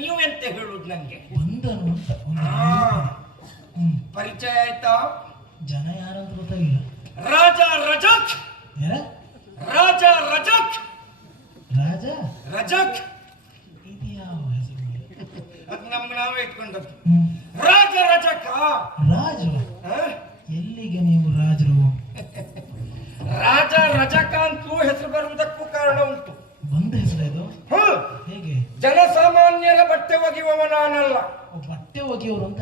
ನೀವು ಎಂತ ಹೇಳುದು ನಂಗೆ? ಬಂದನು ಅಂತ ಪರಿಚಯ ಆಯ್ತಾ? ಜನ ಯಾರಂತ ಗೊತ್ತಾಗಿಲ್ಲ. ರಾಜ ರಜಕ್. ಯಾರ? ರಾಜ ರಜಕ್. ರಾಜ ರಜಕ್ ಇದು ಯಾವ ಹೆಸರು? ಅದು ನಮ್ಗೆ ನಾವೇ ಇಟ್ಕೊಂಡದ್ದು. ರಾಜ ರಜಕ. ರಾಜರು ಎಲ್ಲಿಗೆ ನೀವು ರಾಜರು? ರಾಜ ರಜಕ ಅಂತಲೂ ಹೆಸರು ಬರುವುದಕ್ಕೂ ಕಾರಣ ಉಂಟು. ಬಂದ ಹೆಸರು ಇದು? ಹೇಗೆ? ಜನಸಾಮಾನ್ಯರ ಬಟ್ಟೆ ಒಗೆಯುವವ ನಾನಲ್ಲ. ಬಟ್ಟೆ ಒಗೆಯೋರು ಅಂತ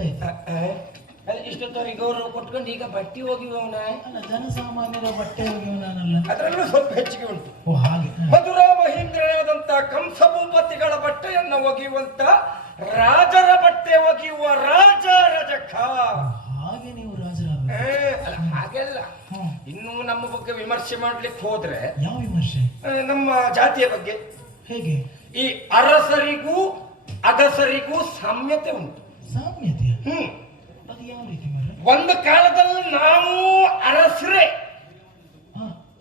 ಇಷ್ಟೊತ್ತವರಿಗೆ ಗೌರವ ಕೊಟ್ಕೊಂಡು ಈಗ ಬಟ್ಟೆ ಒಗೆಯುವವನ ಅಲ್ಲ, ಜನಸಾಮಾನ್ಯರ ಬಟ್ಟೆ ಒಗೆಯುವ ನಾನಲ್ಲ. ಅದರಲ್ಲೂ ಸ್ವಲ್ಪ ಹೆಚ್ಚಿಗೆ ಉಂಟು. ಓ ಹಾಗೆ. ಮಧುರಾ ಮಹೇಂದ್ರನಾದಂತ ಕಂಸಭೂಪತಿಗಳ ಬಟ್ಟೆಯನ್ನು ಒಗೆಯುವಂತ ರಾಜರ ಬಟ್ಟೆ ಒಗೆಯುವ ರಾಜ ರಜಕ. ಹಾಗೆ ನೀವು ರಾಜರಾಗ? ಹಾಗೆಲ್ಲ. ಇನ್ನು ನಮ್ಮ ಬಗ್ಗೆ ವಿಮರ್ಶೆ ಮಾಡ್ಲಿಕ್ಕೆ ಹೋದ್ರೆ ಯಾವ ವಿಮರ್ಶೆ? ನಮ್ಮ ಜಾತಿಯ ಬಗ್ಗೆ. ಹೇಗೆ? ಈ ಅರಸರಿಗೂ ಅಗಸರಿಗೂ ಸಾಮ್ಯತೆ ಉಂಟು. ಸಾಮ್ಯತೆ? ಅದು ಯಾವ ರೀತಿ? ಒಂದು ಕಾಲದಲ್ಲಿ ನಾವು ಅರಸರೇ.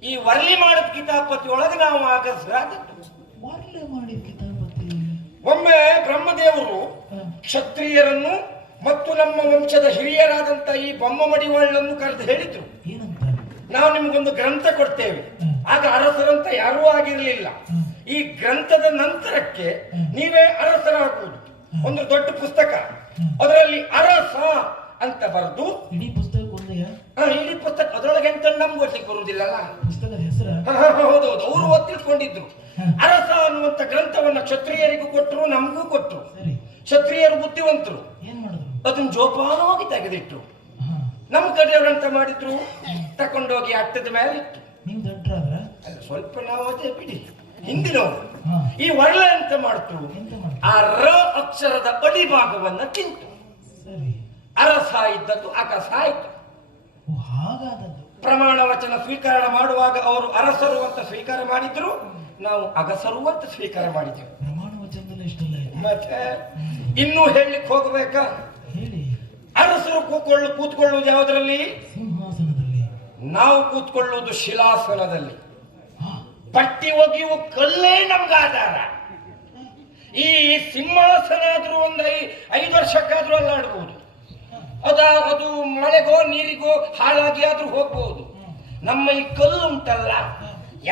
ಈ ವರ್ಲಿ ಮಾಡಿದ ಕಿತಾಪತಿ ಒಳಗೆ ನಾವು ಅಗಸರಾದದ್ದು. ವರ್ಲಿ ಮಾಡಿದ ಕಿತಾಪತಿ? ಒಮ್ಮೆ ಬ್ರಹ್ಮದೇವರು ಕ್ಷತ್ರಿಯರನ್ನು ಮತ್ತು ನಮ್ಮ ವಂಶದ ಹಿರಿಯರಾದಂತ ಈ ಬೊಮ್ಮ ಮಡಿವಾಳನ್ನು ಕರೆದು ಹೇಳಿದ್ರು, ಏನಂತ? ನಾವು ನಿಮ್ಗೊಂದು ಗ್ರಂಥ ಕೊಡ್ತೇವೆ. ಆಗ ಅರಸರಂತ ಯಾರೂ ಆಗಿರ್ಲಿಲ್ಲ. ಈ ಗ್ರಂಥದ ನಂತರಕ್ಕೆ ನೀವೇ ಅರಸರಾಗುವುದು. ಒಂದು ದೊಡ್ಡ ಪುಸ್ತಕ, ಅದರಲ್ಲಿ ಅರಸ ಅಂತ ಬರೆದು. ಇಡೀ ಪುಸ್ತಕ ಒಂದೆಯಾ? ಇಡೀ ಪುಸ್ತಕ. ಅದರೊಳಗೆ ಎಂತ ನಮ್ಗೆ ಓದ್ಲಿಕ್ಕೆ ಬರುವುದಿಲ್ಲಲ್ಲ. ಪುಸ್ತಕದ ಹೆಸರು? ಹೌದೌದು, ಅವರು ಓದ್ತಿಳ್ಕೊಂಡಿದ್ರು. ಅರಸ ಅನ್ನುವಂತ ಗ್ರಂಥವನ್ನ ಕ್ಷತ್ರಿಯರಿಗೂ ಕೊಟ್ಟರು, ನಮಗೂ ಕೊಟ್ಟರು. ಕ್ಷತ್ರಿಯರು ಬುದ್ಧಿವಂತರು, ಏನ್ ಮಾಡಿದ್ರು? ಅದನ್ನ ಜೋಪಾನವಾಗಿ ತೆಗೆದಿಟ್ರು. ನಮ್ಮ ಕಡೆಯವರಂತ ಮಾಡಿದ್ರು, ತಕೊಂಡೋಗಿ ಅಟ್ಟದ ಮೇಲೆ ಇಟ್ಟು. ನೀವು ದೊಡ್ಡರಾದ್ರ? ಸ್ವಲ್ಪ ನಾವು ಅದೇ ಬಿಡಿ, ಹಿಂದಿನವರು. ಈ ವರ್ಲ ಅಂತ ಮಾಡ್ತು, ಆ ರ ಅಕ್ಷರದ ಅಡಿ ಭಾಗವನ್ನ ತಿಂತು. ಅರಸ ಇದ್ದದ್ದು ಅಕಸ ಆಯ್ತು. ಹಾಗಾದದ್ದು. ಪ್ರಮಾಣ ವಚನ ಸ್ವೀಕಾರ ಮಾಡುವಾಗ ಅವರು ಅರಸರು ಅಂತ ಸ್ವೀಕಾರ ಮಾಡಿದ್ರು, ನಾವು ಅಗಸರು ಅಂತ ಸ್ವೀಕಾರ ಮಾಡಿದ್ದೇವೆ. ಪ್ರಮಾಣ ವಚನದಲ್ಲಿ ಇಷ್ಟಲ್ಲ. ಮತ್ತೆ ಇನ್ನೂ ಹೇಳಲಿಕ್ಕೆ ಹೋಗಬೇಕಾ? ಹೇಳಿ. ಅರಸರು ಕೂತ್ಕೊಳ್ಳುವುದು ಯಾವುದರಲ್ಲಿ? ಸಿಂಹಾಸನದಲ್ಲಿ. ನಾವು ಕೂತ್ಕೊಳ್ಳುವುದು ಶಿಲಾಸನದಲ್ಲಿ. ಪಟ್ಟಿ ಒಗೆಯುವ ಕಲ್ಲೇ ನಮ್ಗೆ ಆಧಾರ. ಈ ಸಿಂಹಾಸನ ಆದ್ರೂ ಒಂದು 5 ವರ್ಷಕ್ಕಾದ್ರೂ ಅಲ್ಲಾಡ್ಬಹುದು. ಅದು ಮಳೆಗೋ ನೀರಿಗೋ ಹಾಳಾಗಿ ಆದ್ರೂ ಹೋಗ್ಬಹುದು. ನಮ್ಮ ಈ ಕಲ್ಲು ಉಂಟಲ್ಲ,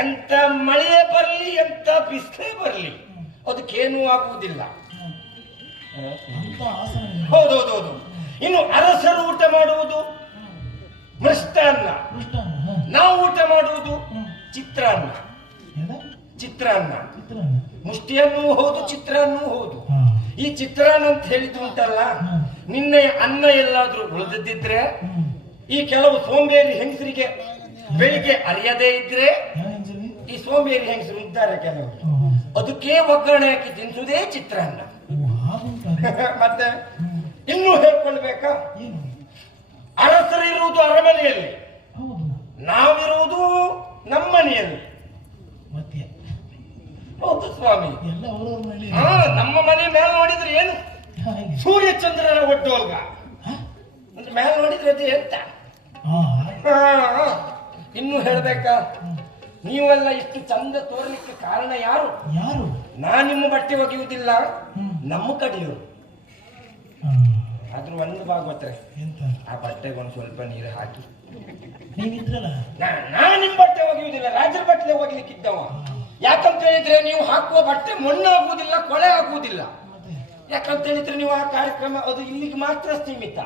ಎಂತ ಮಳೆ ಬರಲಿ ಎಂತ ಬಿಸಿಲೇ ಬರಲಿ ಅದಕ್ಕೇನೂ ಆಗುವುದಿಲ್ಲ. ಹೌದೌದೌದು. ಇನ್ನು ಅರಸರು ಊಟ ಮಾಡುವುದು ಮೃಷ್ಟಾನ್ನ, ನಾವು ಊಟ ಮಾಡುವುದು ಚಿತ್ರಾನ್ನ. ಚಿತ್ರಾನ್ನ ಮುಷ್ಟಿಯನ್ನೂ ಹೌದು, ಚಿತ್ರಾನ್ನೂ ಹೌದು. ಈ ಚಿತ್ರಾನ್ನ ಅಂತ ಹೇಳಿದ್ದು ಉಂಟಲ್ಲ, ನಿನ್ನೆ ಅನ್ನ ಎಲ್ಲಾದ್ರೂ ಉಳಿದಿದ್ರೆ, ಈ ಕೆಲವು ಸೋಂಬೇರಿ ಹೆಂಗಸರಿಗೆ ಬೆಳಿಗ್ಗೆ ಅರಿಯದೇ ಇದ್ರೆ, ಈ ಸೋಂಬೇರಿ ಹೆಂಗಸರು ಇದ್ದಾರೆ ಕೆಲವರು, ಅದಕ್ಕೆ ಒಗ್ಗರಣೆ ಹಾಕಿ ತಿನ್ಸುವುದೇ ಚಿತ್ರಾನ್ನ. ಮತ್ತೆ ಇನ್ನೂ ಹೇಳ್ಕೊಳ್ಬೇಕಾ? ಅರಸರಿರುವುದು ಅರಮನೆಯಲ್ಲಿ, ನಾವಿರುವುದು ನಮ್ಮನೆಯಲ್ಲಿ. ಹೌದು ಸ್ವಾಮಿ. ನಮ್ಮ ಮನೆ ಮೇಲೆ ನೋಡಿದ್ರೆ ಏನು? ಸೂರ್ಯ ಚಂದ್ರನ ಒಡ್ಡೋಲ್ಗ ಅಂದ್ರೆ ಮೇಲೆ ನೋಡಿದ್ರೆ ಅದು ಎಂತ? ಇನ್ನು ಹೇಳ್ಬೇಕಾ? ನೀವೆಲ್ಲ ಇಷ್ಟು ಚಂದ ತೋರ್ಲಿಕ್ಕೆ ಕಾರಣ ಯಾರು? ನಾ ನಿಮ್ಮ ಬಟ್ಟೆ ಒಗೆಯುವುದಿಲ್ಲ, ನಮ್ಮ ಕಡೆಯವರು. ಆದ್ರೂ ಒಂದು ಭಾಗವತ್ರೆ, ಆ ಬಟ್ಟೆಗೆ ಒಂದು ಸ್ವಲ್ಪ ನೀರು ಹಾಕಿ. ನಾ ನಿಮ್ ಬಟ್ಟೆ ಒಗೆಯುವುದಿಲ್ಲ, ರಾಜರ ಬಟ್ಟೆ ಒಗಿಲಿಕ್ಕಿದ್ದವ. ಯಾಕಂತ ಹೇಳಿದ್ರೆ ನೀವು ಹಾಕುವ ಬಟ್ಟೆ ಮಣ್ಣು ಆಗುವುದಿಲ್ಲ, ಕೊಳೆ ಆಗುವುದಿಲ್ಲ. ಯಾಕಂತ ಹೇಳಿದ್ರೆ ನೀವು ಆ ಕಾರ್ಯಕ್ರಮ ಅದು ಇಲ್ಲಿಗೆ ಮಾತ್ರ ಸೀಮಿತ.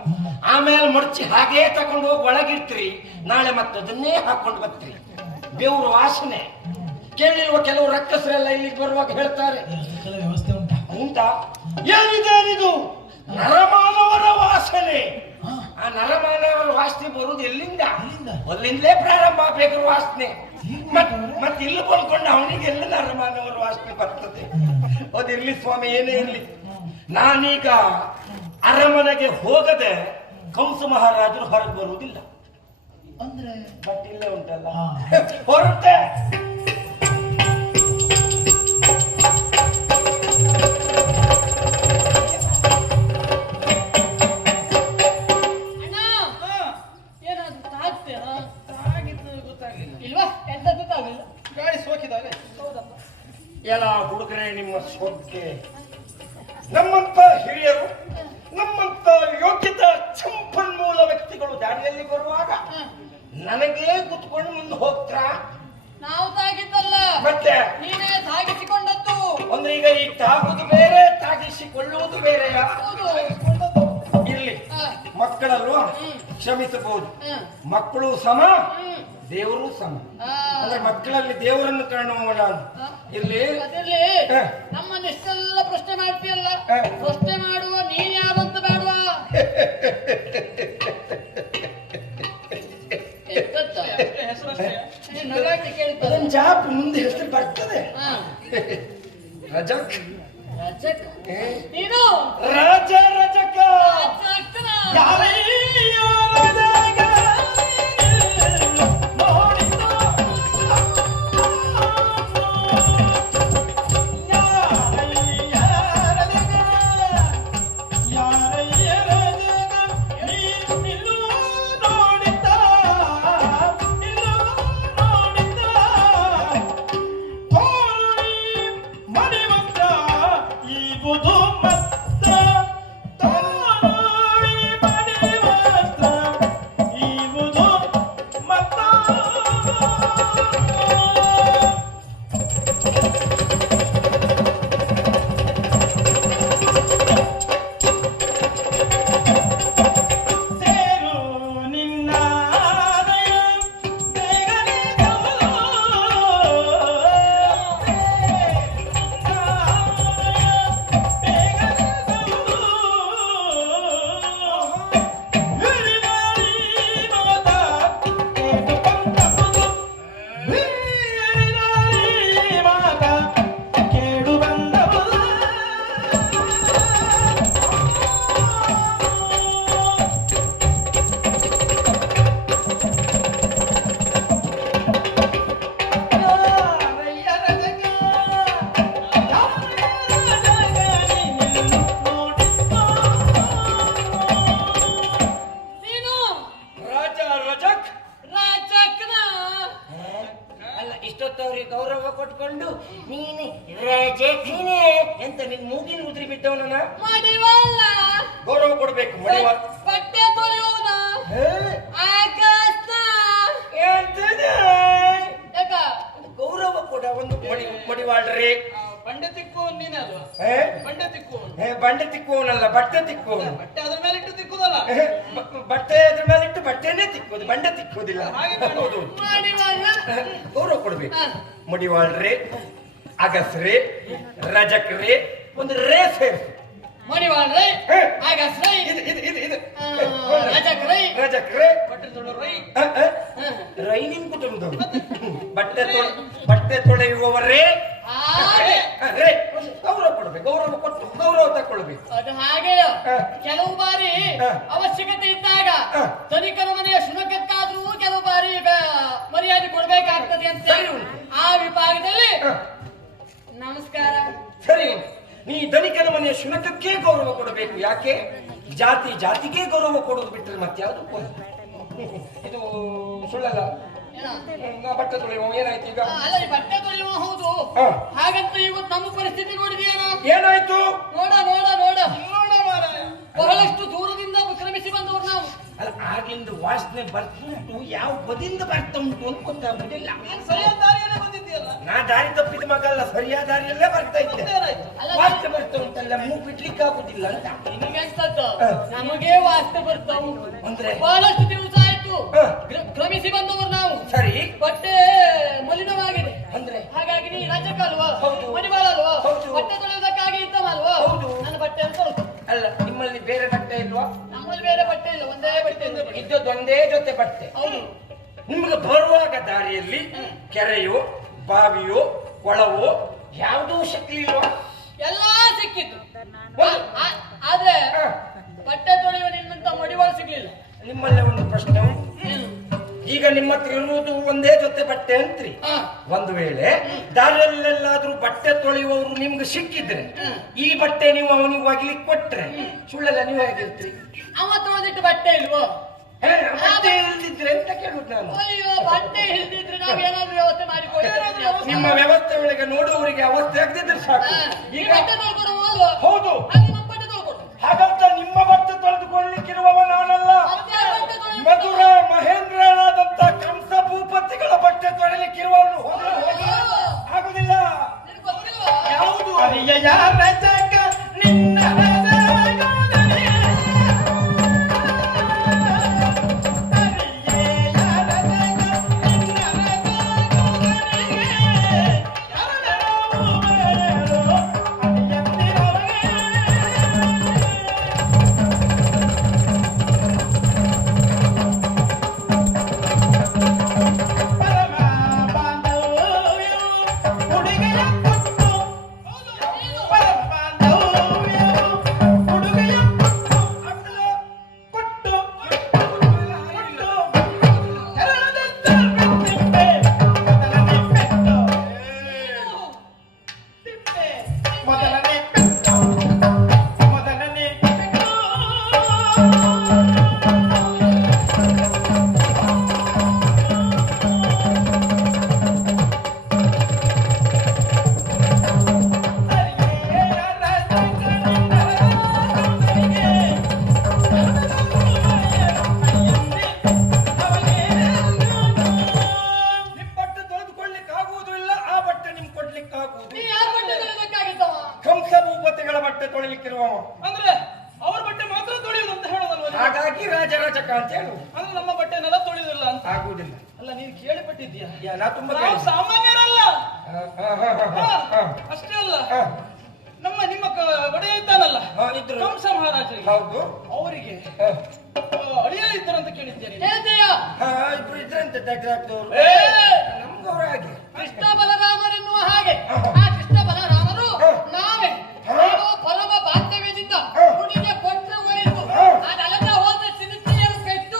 ಆಮೇಲೆ ಮಡಚಿ ಹಾಗೇ ತಕೊಂಡು ಹೋಗಿ ಒಳಗಿಡ್ತೀರಿ, ನಾಳೆ ಮತ್ತದನ್ನೇ ಹಾಕೊಂಡು ಬರ್ತೀರಿ. ಬೆವರು ವಾಸನೆ ಕೇಳಿಲ್ವ? ಕೆಲವು ರಕ್ಕಸರೆಲ್ಲ ಇಲ್ಲಿಗೆ ಬರುವಾಗ ಹೇಳ್ತಾರೆ, ಉಂಟಾ? ಏನಿದು ನರಮಾನವರ ವಾಸನೆ. ಆ ನರಮಾನವರ ವಾಸನೆ ಬರುವುದು ಎಲ್ಲಿಂದ? ಅಲ್ಲಿಂದಲೇ ಪ್ರಾರಂಭ ಆಗಬೇಕು ವಾಸನೆ. ಮತ್ತೆ ಇಲ್ಲಿ ಬಂದ್ಕೊಂಡು ಅವನಿಗೆ ಎಲ್ಲ ನರಮಾನವರ ವಾಸನೆ ಬರ್ತದೆ. ಅದಿರ್ಲಿ ಸ್ವಾಮಿ, ಏನೇ ಇರ್ಲಿ. ನಾನೀಗ ಅರಮನೆಗೆ ಹೋಗದೆ ಕಂಸ ಮಹಾರಾಜರು ಹೊರಗೆ ಬರುವುದಿಲ್ಲ. ಅಂದ್ರೆ ಬಟ್ ಇಲ್ಲೇ ಉಂಟಲ್ಲ, ಹೊರಟೆ. ಎಲ್ಲ ಹುಡುಗರೇ, ನಿಮ್ಮ ಸೊಕ್ಕೆ ನಮ್ಮಂತ ಹಿರಿಯರು, ನಮ್ಮಂತ ಯೋಗ್ಯತಾ ಸಂಪನ್ಮೂಲ ವ್ಯಕ್ತಿಗಳು ದಾರಿಯಲ್ಲಿ ಬರುವಾಗ ನನಗೇ ಕುತ್ಕೊಂಡು ಮುಂದೆ ಹೋಗ್ತಾ ನಾವು ತಾಗಿದ್ದಲ್ಲ, ಮತ್ತೆ ನೀನೇ ತಾಗಿಸಿಕೊಂಡದ್ದು. ಅಂದ್ರೆ ಈಗ ಈ ತಾಗುದು ಬೇರೆ, ತಾಗಿಸಿಕೊಳ್ಳುವುದು ಬೇರೆಯ. ಹೌದು. ಇಲ್ಲಿ ಮಕ್ಕಳಲ್ವಾ ಕ್ಷಮಿಸಬಹುದು, ಮಕ್ಕಳು ಸಮ ದೇವರು ಸಮ. ಅಂದ್ರೆ ಮಕ್ಕಳಲ್ಲಿ ದೇವರನ್ನು ಕಾಣುವ ನಾನು ಇಲ್ಲಿ ಅದಿರ್ಲಿ, ನಮ್ಮನ್ನೆಷ್ಟೆಲ್ಲ ಪ್ರಶ್ನೆ ಮಾಡ್ತೀಯಲ್ಲ, ಪ್ರಶ್ನೆ ಮಾಡುವ ನೀನ್ ಯಾರಂತ ಬೇಡವಾ? ಅದೊಂದು ಜಾಪ್ ಮುಂದೆ ಹೆಸರು ಬರ್ತದೆ. ರಜಕ್ ರಜಕ್ ನೀನು ರಾಜ ರಜಕ ಗೌರವ ಕೊಟ್ಕೊಂಡು ನೀನೆ ರಜಕಿನೇ ಎಂತ ನಿನ್ ಮೂಗಿನ ಉದ್ರಿ ಬಿದ್ದವನ ಮಡಿವಾಳ ಗೌರವ ಕೊಡ್ಬೇಕು. ಮಡಿವಾಳ ಬಟ್ಟೆ ತೊಳೆಯುವನ ಆಕಾಶ ಯಾಕ ಗೌರವ ಕೊಡ ಒಂದು ಮಡಿವಾಳ್ರಿ. ಬಂಡೆ ತಿಕ್ಕುವನ್ ನೀನೆ ಅಲ್ವಾ? ಬಂಡೆ ತಿಕ್ಕುವನ್ ಬಂಡೆ ತಿಕ್ಕುವನಲ್ಲ, ಬಟ್ಟೆ ತಿಕ್ಕುವನು. ಬಟ್ಟೆ ಅದ್ರ ಮೇಲೆ ಇಟ್ಟು ತಿಕ್ಕುದಲ್ಲ, ಬಟ್ಟೆ ಅದ್ರ ಮೇಲೆ ಇಟ್ಟು ಬಟ್ಟೆನೇ ತಿಕ್ಕುದು, ಬಂಡೆ ತಿಕ್ಕುವುದಿಲ್ಲ. ಗೌರವ ಕೊಡ್ಬೇಕು. ಮಡಿವಾಳ್ರಿ, ಅಗಸ್ರಿ, ರಜಕ್ರಿ, ಒಂದು ರೇ ಸೇರಿಸು. ಮಡಿವಾಳ್ರಿ, ಅಗಸ್ರಿ, ರಜಕ್ರಿ, ರಜಕ್ರಿ, ಬಟ್ಟೆ ತೊಳೆಯೋ ರೈ, ರೈ ನಿಮ್ ಕುಟುಂಬ. ಬಟ್ಟೆ ತೊಳೆಯುವವರೇ ಗೌರವ ಕೊಡ್ಬೇಕು. ಗೌರವ ಕೊಟ್ಟು ಗೌರವ ತಗೊಳ್ಬೇಕು. ಅದು ಹಾಗೆ ಕೆಲವು ಬಾರಿ ಅವಶ್ಯಕತೆ ಇದ್ದಾಗ ಧನಿಕರ ಮನೆಯ ಶುನಕಕ್ಕಾದ್ರೂ ಕೆಲವು ಬಾರಿ ಮರ್ಯಾದೆ ಕೊಡ್ಬೇಕಾಗ್ತದೆ ಅಂತ ಆ ವಿಭಾಗದಲ್ಲಿ ನಮಸ್ಕಾರ. ಸರಿ, ನೀ ಧನಿಕನ ಮನೆಯ ಶುನಕಕ್ಕೆ ಗೌರವ ಕೊಡಬೇಕು. ಯಾಕೆ? ಜಾತಿಗೆ ಗೌರವ ಕೊಡೋದು ಬಿಟ್ಟರೆ ಮತ್ತೆ ಯಾವುದು ಇದು ಸುಳ್ಳಲ್ಲ. ಬಟ್ಟೆ ತೊಳೆಯುವ ಏನಾಯ್ತು ಈಗ? ಅಲ್ಲ, ಬಟ್ಟೆ ತೊಳೆಯುವ ಹೌದು. ಹಾಗಂತ ಇವತ್ತು ನಮ್ಮ ಪರಿಸ್ಥಿತಿ ನೋಡಿದ್ಯೇನೋ? ಏನಾಯ್ತು? ನೋಡ ಬಹಳಷ್ಟು ದೂರದಿಂದ ಕ್ರಮಿಸಿ ಬಂದವರು ನಾವು. ಅಲ್ಲ, ಆಗಿಂದ ವಾಸನೆ ಬರ್ತುಂಟು, ಯಾವ ಬದಿಯಿಂದ ಬರ್ತಾ ಉಂಟು ಅಂತ ಗೊತ್ತಾಗುದಿಲ್ಲ. ಸರಿಯಾದ ದಾರಿಯಲ್ಲೇ ಬಂದಿದ್ದೀಯಲ್ಲ? ನಾ ದಾರಿ ತಪ್ಪಿದ ಮಗಲ್ಲ, ಸರಿಯಾದ ದಾರಿಯಲ್ಲೇ ಬರ್ತಾ ಇದ್ದೆ. ವಾಸನೆ ಬರ್ತಾ ಉಂಟಲ್ಲ, ಮೂಗ್ ಬಿಡ್ಲಿಕ್ಕೆ ಆಗುದಿಲ್ಲ ಅಂತ. ನಿಮಗೆಂತದ್ದು? ನಮಗೆ ವಾಸನೆ ಬರ್ತಾ ಉಂಟು ಅಂದ್ರೆ ಬಹಳಷ್ಟು ದಿವಸ ಆಯ್ತು ಕ್ರಮಿಸಿ ಬಂದವರು ನಾವು. ಸರಿ, ಬಟ್ಟೆ ಮಲಿನವಾಗಿದೆ ಅಂದ್ರೆ ಹಾಗಾಗಿ ನೀ ರಜಕ ಅಲ್ವಾ, ಹೌದು. ಮಣಿವಾಳ ಅಲ್ವಾ, ಹೌದು. ಬಟ್ಟೆ ತೊಳೆಯೋದಕ್ಕಾಗಿ ಇದ್ದವಲ್ವಾ? ಹೌದು. ನನ್ನ ಬಟ್ಟೆ ತೊಳೆದು. ಅಲ್ಲ, ನಿಮ್ಮಲ್ಲಿ ಬೇರೆ ಬಟ್ಟೆ ಇಲ್ವಾ? ನಮ್ಮಲ್ಲಿ ಬೇರೆ ಬಟ್ಟೆ ಇಲ್ಲ, ಒಂದೇ ಬಟ್ಟೆ ಇದ್ದದ್ದು ಒಂದೇ ಜೊತೆ ಬಟ್ಟೆ. ಹೌದು. ನಿಮ್ಗೆ ಬರುವಾಗ ದಾರಿಯಲ್ಲಿ ಕೆರೆಯೋ ಬಾವಿಯೋ ಕೊಳವೋ ಯಾವುದೂ ಸಿಕ್ಲಿಲ್ವಾ? ಎಲ್ಲಾ ಸಿಕ್ಕಿತ್ತು. ಆದ್ರೆ ಬಟ್ಟೆ ತೊಳೆಯುವ ನಿನ್ನಂತ ಮಡಿವಾಳ ಸಿಗ್ಲಿಲ್ಲ. ನಿಮ್ಮಲ್ಲೇ ಒಂದು ಪ್ರಶ್ನೆ ಉಂಟು. ಈಗ ನಿಮ್ಮ ಹತ್ರ ಇರುವುದು ಒಂದೇ ಜೊತೆ ಬಟ್ಟೆ ಅಂತ್ರಿ. ಒಂದು ವೇಳೆ ದಾರಿಯಲ್ಲೆಲ್ಲಾದ್ರೂ ಬಟ್ಟೆ ತೊಳೆಯುವವರು ನಿಮ್ಗೆ ಸಿಕ್ಕಿದ್ರೆ ಈ ಬಟ್ಟೆ ನೀವು ಅವನಿಗೆ ಒಗಿಲಿಕ್ಕೆ ಕೊಟ್ರೆ ಸುಳ್ಳೆಲ್ಲ ನೀವು ಹೇಗಿರ್ತೀರಿ? ಅವ ತೊಳೆದಿಟ್ಟು ಬಟ್ಟೆ ಇಲ್ವೋ? ಬಟ್ಟೆ ಇಲ್ದಿದ್ರೆ ಅಂತ ಕೇಳುದು ನಾನು. ಅಯ್ಯೋ, ಬಟ್ಟೆ ಇಲ್ದಿದ್ರೆ ನಾವೇನಾದ್ರೂ ವ್ಯವಸ್ಥೆ ಮಾಡಿಕೊಡ್ತೀವಿ. ನಿಮ್ಮ ವ್ಯವಸ್ಥೆ ಒಳಗೆ ನೋಡುವವರಿಗೆ ಅವಸ್ಥೆ ಆಗದಿದ್ರೆ ಸಾಕು. ಈ ಬಟ್ಟೆ ತೊಳ್ಕೊಡುವ ಅಲ್ವಾ? ಹೌದು. ತೊಡಲಿಕ್ಕಿರುವವನು ಆಗುದಿಲ್ಲ. ನಿನಗೆ ಗೊತ್ತಿಲ್ವಾ? ಯಾವುದು ಹರಿಯ ಯಾರ ಜಗ ನಿನ್ನ ರಜಗೋದರಿ. ಹರಿಯ ಯಾರ ಜಗ ನಿನ್ನ ರಜಗೋದರಿಗೆ. ಯಾರನೂ ಬೇಡೋ ಹರಿಯಂತಿರವೇ. ಪರಮ ಬಾಂಧವ್ಯ ಹುಡುಗಿಯ ಕೊಟ್ಟು. ಪರಮ ಬಾಂಧವ್ಯ ಹುಡುಗಿಯ ಕೊಟ್ಟು. ಚರಣದತ್ತ ತಿಪ್ಪೆ ಮೊದಲನೇ ಪೆಟ್ಟು. ತಿಪ್ಪೆ ಮೊದಲನೇ ಪೆಟ್ಟು. ಮೊದಲನೇ ಪೆಟ್ಟು. ನಿಮ್ ಬಟ್ಟೆ ತೊಳೆದುಕೊಳ್ಳಿಕ್ಕಾಗುವುದಿಲ್ಲ, ಆ ಬಟ್ಟೆ ನಿಮ್ ಕೊಡ್ಲಿಕ್ಕಾಗುವುದು. ನೀ ಯಾರ ಬಟ್ಟೆ ತೊಳಿಬೇಕಾಗಿತ್ತವ? ಕಂಸ ಭೂಪತಿಗಳ ಬಟ್ಟೆ ತೊಳಿಲಿಕ್ಕಿರುವವ. ಅಂದ್ರೆ ಅವ್ರ ಬಟ್ಟೆ ಮಾತ್ರ ತೊಳೆಯುದು ಅಂತ ಹೇಳೋದಲ್ವ ನೀವು? ಹಾಗಾಗಿ ರಾಜರಾಜಕ ಅಂತ ಹೇಳು. ಅಂದ್ರೆ ನಮ್ಮ ಬಟ್ಟೆನೆಲ್ಲ ತೊಳೆಯುದಿಲ್ಲ ಅಂತ. ಆಗುವುದಿಲ್ಲ. ಅಲ್ಲ ನೀನು ಕೇಳಿಪಟ್ಟಿದ್ಯಾ? ನಾ ತುಂಬಾ ನಾವು ಕೇಳಿದೆ. ಸಾಮಾನ್ಯರಲ್ಲ. ಹಾ, ಅಷ್ಟೇ ಅಲ್ಲ, ನಿಮ್ಮ ಒಡೆಯ ಇದ್ದಾನಲ್ಲ ಇದ್ರು. ಕಂಸ ಮಹಾರಾಜರಿಗೆ, ಹೌದು. ಅವರಿಗೆ ಅಳಿಯ ಇದ್ದಾರಂತ ಕೇಳಿದ್ದೇನೆ. ಹೇಳ್ತೀಯ? ಇಬ್ರು ಇದ್ರಂತೆ ತೆಗ್ದಾಕ್ದವ್ರು. ಏ! ನಮ್ಗವ್ರ ಹಾಗೆ. ಕೃಷ್ಣ ಬಲರಾಮರೆನ್ನುವ ಹಾಗೆ ಆ ಕೃಷ್ಣ ಬಲರಾಮರು ನಾವೇ ಏನೋ ಪರಮ ಬಾಂಧವ್ಯದಿಂದ ಹುಡುಗಿಗೆ ಕೊಟ್ಟರೆ ಒಳಿತು, ಅದಲ್ಲದ ಹೋದ್ರೆ ಸಿದ್ಧಿಯನ್ನು ಕೆಟ್ಟು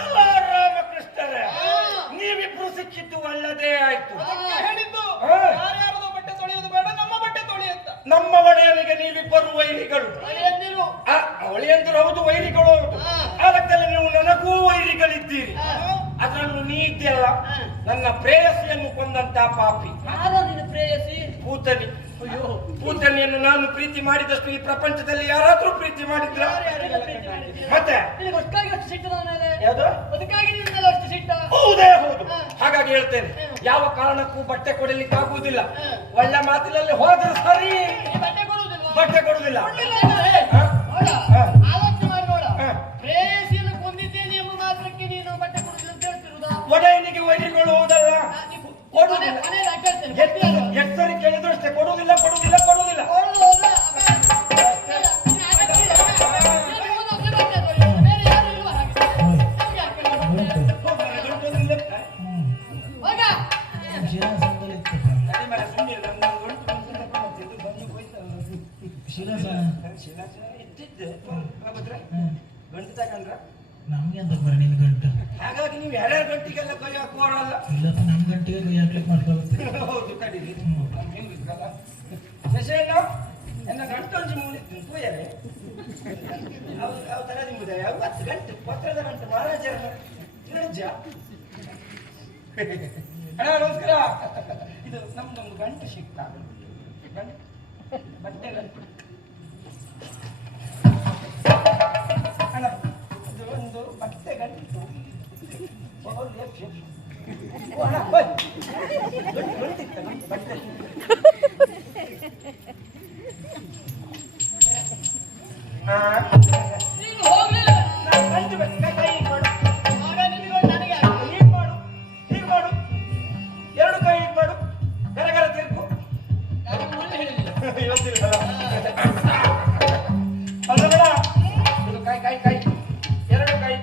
ಎಲ್ಲ ರಾಮಕೃಷ್ಣರೇ, ನೀವಿಬ್ರು ಸಿಕ್ಕಿದ್ದು ಒಳ್ಳೇದೇ ಆಯ್ತು. ಅದಕ್ಕೆ ಹೇಳಿದ್ದು ಯಾರ್ಯಾರದೋ ಬಟ್ಟೆ ತೊಳೆಯುವುದು ಬೇಡ, ನಮ್ಮ ಬಟ್ಟೆ ತೊಳಿ ಅಂತ. ನಮ್ಮ ಒಡೆಯನಿಗೆ ನೀವಿಬ್ಬರು ವೈರಿಗಳು. ಎಂದಿರು ಅವಳಿಯಂದ್ರು ಹೌದು, ವೈರಿಗಳು ಹೌದು. ಆ ಲೆಕ್ಕದಲ್ಲಿ ನೀವು ನನಗೂ ವೈರಿಗಳಿದ್ದೀರಿ. ಅದರಲ್ಲೂ ನೀ ಇದ್ದೆಲ್ಲ ನನ್ನ ಪ್ರೇಯಸಿಯನ್ನು ಕೊಂದಂತ ಪಾಪಿ ಯಾರ ನಿನ್ನ ಪ್ರೇಯಸಿ? ಪೂತನಿ. ಅಯ್ಯೋ, ಪೂತನಿಯನ್ನು ನಾನು ಪ್ರೀತಿ ಮಾಡಿದಷ್ಟು ಈ ಪ್ರಪಂಚದಲ್ಲಿ ಯಾರಾದ್ರೂ ಪ್ರೀತಿ ಮಾಡಿದ್ರ? ಯಾರ್ಯಾರೆಲ್ಲ ಪ್ರೀತಿ ಮಾಡಿದ್ದೀಯ? ಮತ್ತೆ ನಿನಗೆ ಅಷ್ಟಾಗಿ ಅಷ್ಟು ಸಿಟ್ಟು ನನ್ನ ಮೇಲೆ? ಯಾವುದು? ಅದಕ್ಕಾಗಿ ನಿನ್ನ ಮೇಲೆ ಅಷ್ಟು ಸಿಟ್ಟ? ಹೌದೇ ಹೌದು. ಹಾಗಾಗಿ ಹೇಳ್ತೇನೆ, ಯಾವ ಕಾರಣಕ್ಕೂ ಬಟ್ಟೆ ಕೊಡಲಿಕ್ಕೆ ಆಗುವುದಿಲ್ಲ. ಒಳ್ಳೆ ಮಾತಿನಲ್ಲಿ ಹೋದ್ರೆ ಸರಿ, ನೀ ಬಟ್ಟೆ ಕೊಡುವುದಿಲ್ವಾ? ಬಟ್ಟೆ ಕೊಡುವುದಿಲ್ಲ. ಕೊಡ್ಲಿಲ್ಲ ಅಂದ್ರೆ ಹಾ? ನೋಡ, ಹಾ. ಆಲೋಚನೆ ಮಾಡಿ ನೋಡ. ಹಾ. ಪ್ರೇಯಸಿಯನ್ನು ಕೊಂದಿದ್ದೇನೆ ಎಂಬ ಮಾತ್ರಕ್ಕೆ ನೀನು ಬಟ್ಟೆ ಕೊಡುವುದಿಲ್ಲ ಅಂತ ಹೇಳ್ತಿರುವುದಾ? ಒಡೆಯನಿಗೆ ವೈರಿಗಳು ಹೌದಲ್ಲ? ಕೊಡುವುದಿಲ್ಲ. ಮನೆಯಲ್ಲಿ ಹಾಕಿರ್ತೇನೆ, ಎಷ್ಟು ಎಷ್ಟು ಸರಿ ಕೇಳಿದ್ರು ಅಷ್ಟೇ, ಕೊಡುವುದಿಲ್ಲ ಕೊಡುವುದಿಲ್ಲ ಕೊಡುವುದಿಲ್ಲ. ಕೊಡುವುದು ಹೋದ್ರೆ ಬೇಡ. ನೀನು ಅಗತ್ಯ ಇಲ್ಲ. ನೀನು ಇವನು ಒಬ್ಬನೇ ಬಟ್ಟೆ ತೊಳೆಯೋದು, ಬೇರೆ ಯಾರು ಇಲ್ವಾ ಹಾಗೆ? ನಮ್ಗೆ ಯಾಕೆ ಬಟ್ಟೆ? ಹೋಗ. ಶಿರಾಸಂದಲ್ಲಿತ್ತು. ಅದೇ ಮರೆ ಸುಮ್ಮನೆ ನಮ್ಗೆ ಗಂಟು ಬಂದು ತಗೊಂಡು ಇದು ಬಂದು ಹೋಯ್ತಲ್ಲ. ಶಿರಾಸ ಶಿಲಾಸ ಇಟ್ಟಿದ್ದೆ. ಹೋಗುದ್ರೆ ಗಂಟು ತಗೊಂಡ್ರ? ನಮ್ಗೆ ಅಂತ ಬರ ನಿನ್ ಗಂಟು. ಹಾಗಾಗಿ ನೀವು ಯಾರ್ಯಾರ ಗಂಟಿಗೆಲ್ಲ ಕೈ ಹಾಕುವವರಲ್ಲ. ಇಲ್ಲಪ್ಪ ನಮ್ ಗಂಟಿಗೆ ಕೈ ಹಾಕ್ಲಿಕ್ಕೆ ಮಾಡ್ಕೊಳುತ್ತೆ. ಹೌದು, ತಡೀರಿ. ಹೆಂಗಿತ್ತಲ್ಲ ಶಶೇನ ಎನ್ನ ಗಂಟೊಂಜಿ ಮೂಲಿತ್ತು ಪೂಯರೆ ಅವು ತರ ನಿಂಬುದ ಅವು 10 ಗಂಟೆ ಪತ್ರದ ಗಂಟೆ ಮಹಾರಾಜರ ನಿಜ. ಅಣ್ಣ ನಮಸ್ಕಾರ. ಇದು ನಮ್ದೊಂದು ಗಂಟೆ ಸಿಕ್ತ, ಬಟ್ಟೆ ಗಂಟೆ. ಅಣ್ಣ ಇದು ಒಂದು ಬಟ್ಟೆ ಗಂಟು. ನೀನು ಹೋಗ್ಲಿಲ್ಲ. ಆಗ ನಿನಗೊಂದು ನನಗೆ ಆಗಿದೆ. ಹೀಗೆ ಮಾಡು, ಹೀಗೆ ಮಾಡು, ಎರಡು ಕೈ ಹೀಗೆ ಮಾಡು, ಗರಗರ ತಿರ್ಕು. ಯಾಕೆ ಮುಳ್ಳು ಹೇಳಿಲ್ಲ? ಇವತ್ತಿಲ್ಲ ಅಲ್ಲ ಬೇಡ. ಇದು ಕೈ ಕೈ ಕೈ ಎರಡು ಕೈ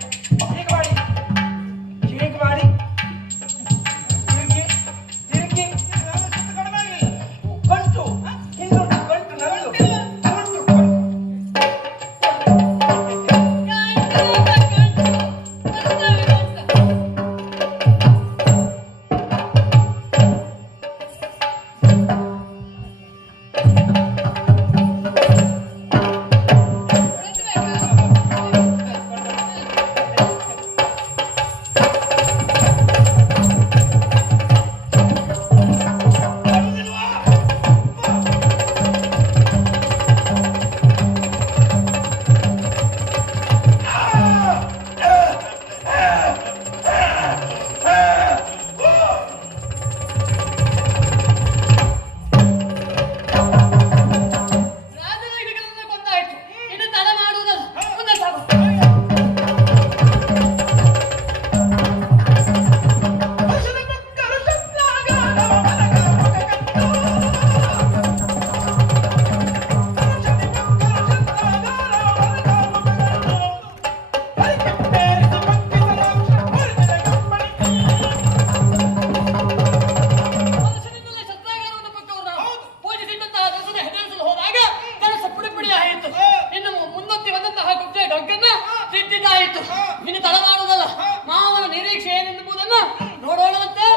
ತಿದ್ದಿದ್ದಾಯಿತು. ಇನ್ನು ತಡ ಮಾಡುವುದಲ್ಲ. ಮಾವನ ನಿರೀಕ್ಷೆ ಏನೆಂಬುದನ್ನು ನೋಡೋಣವಂತೆ.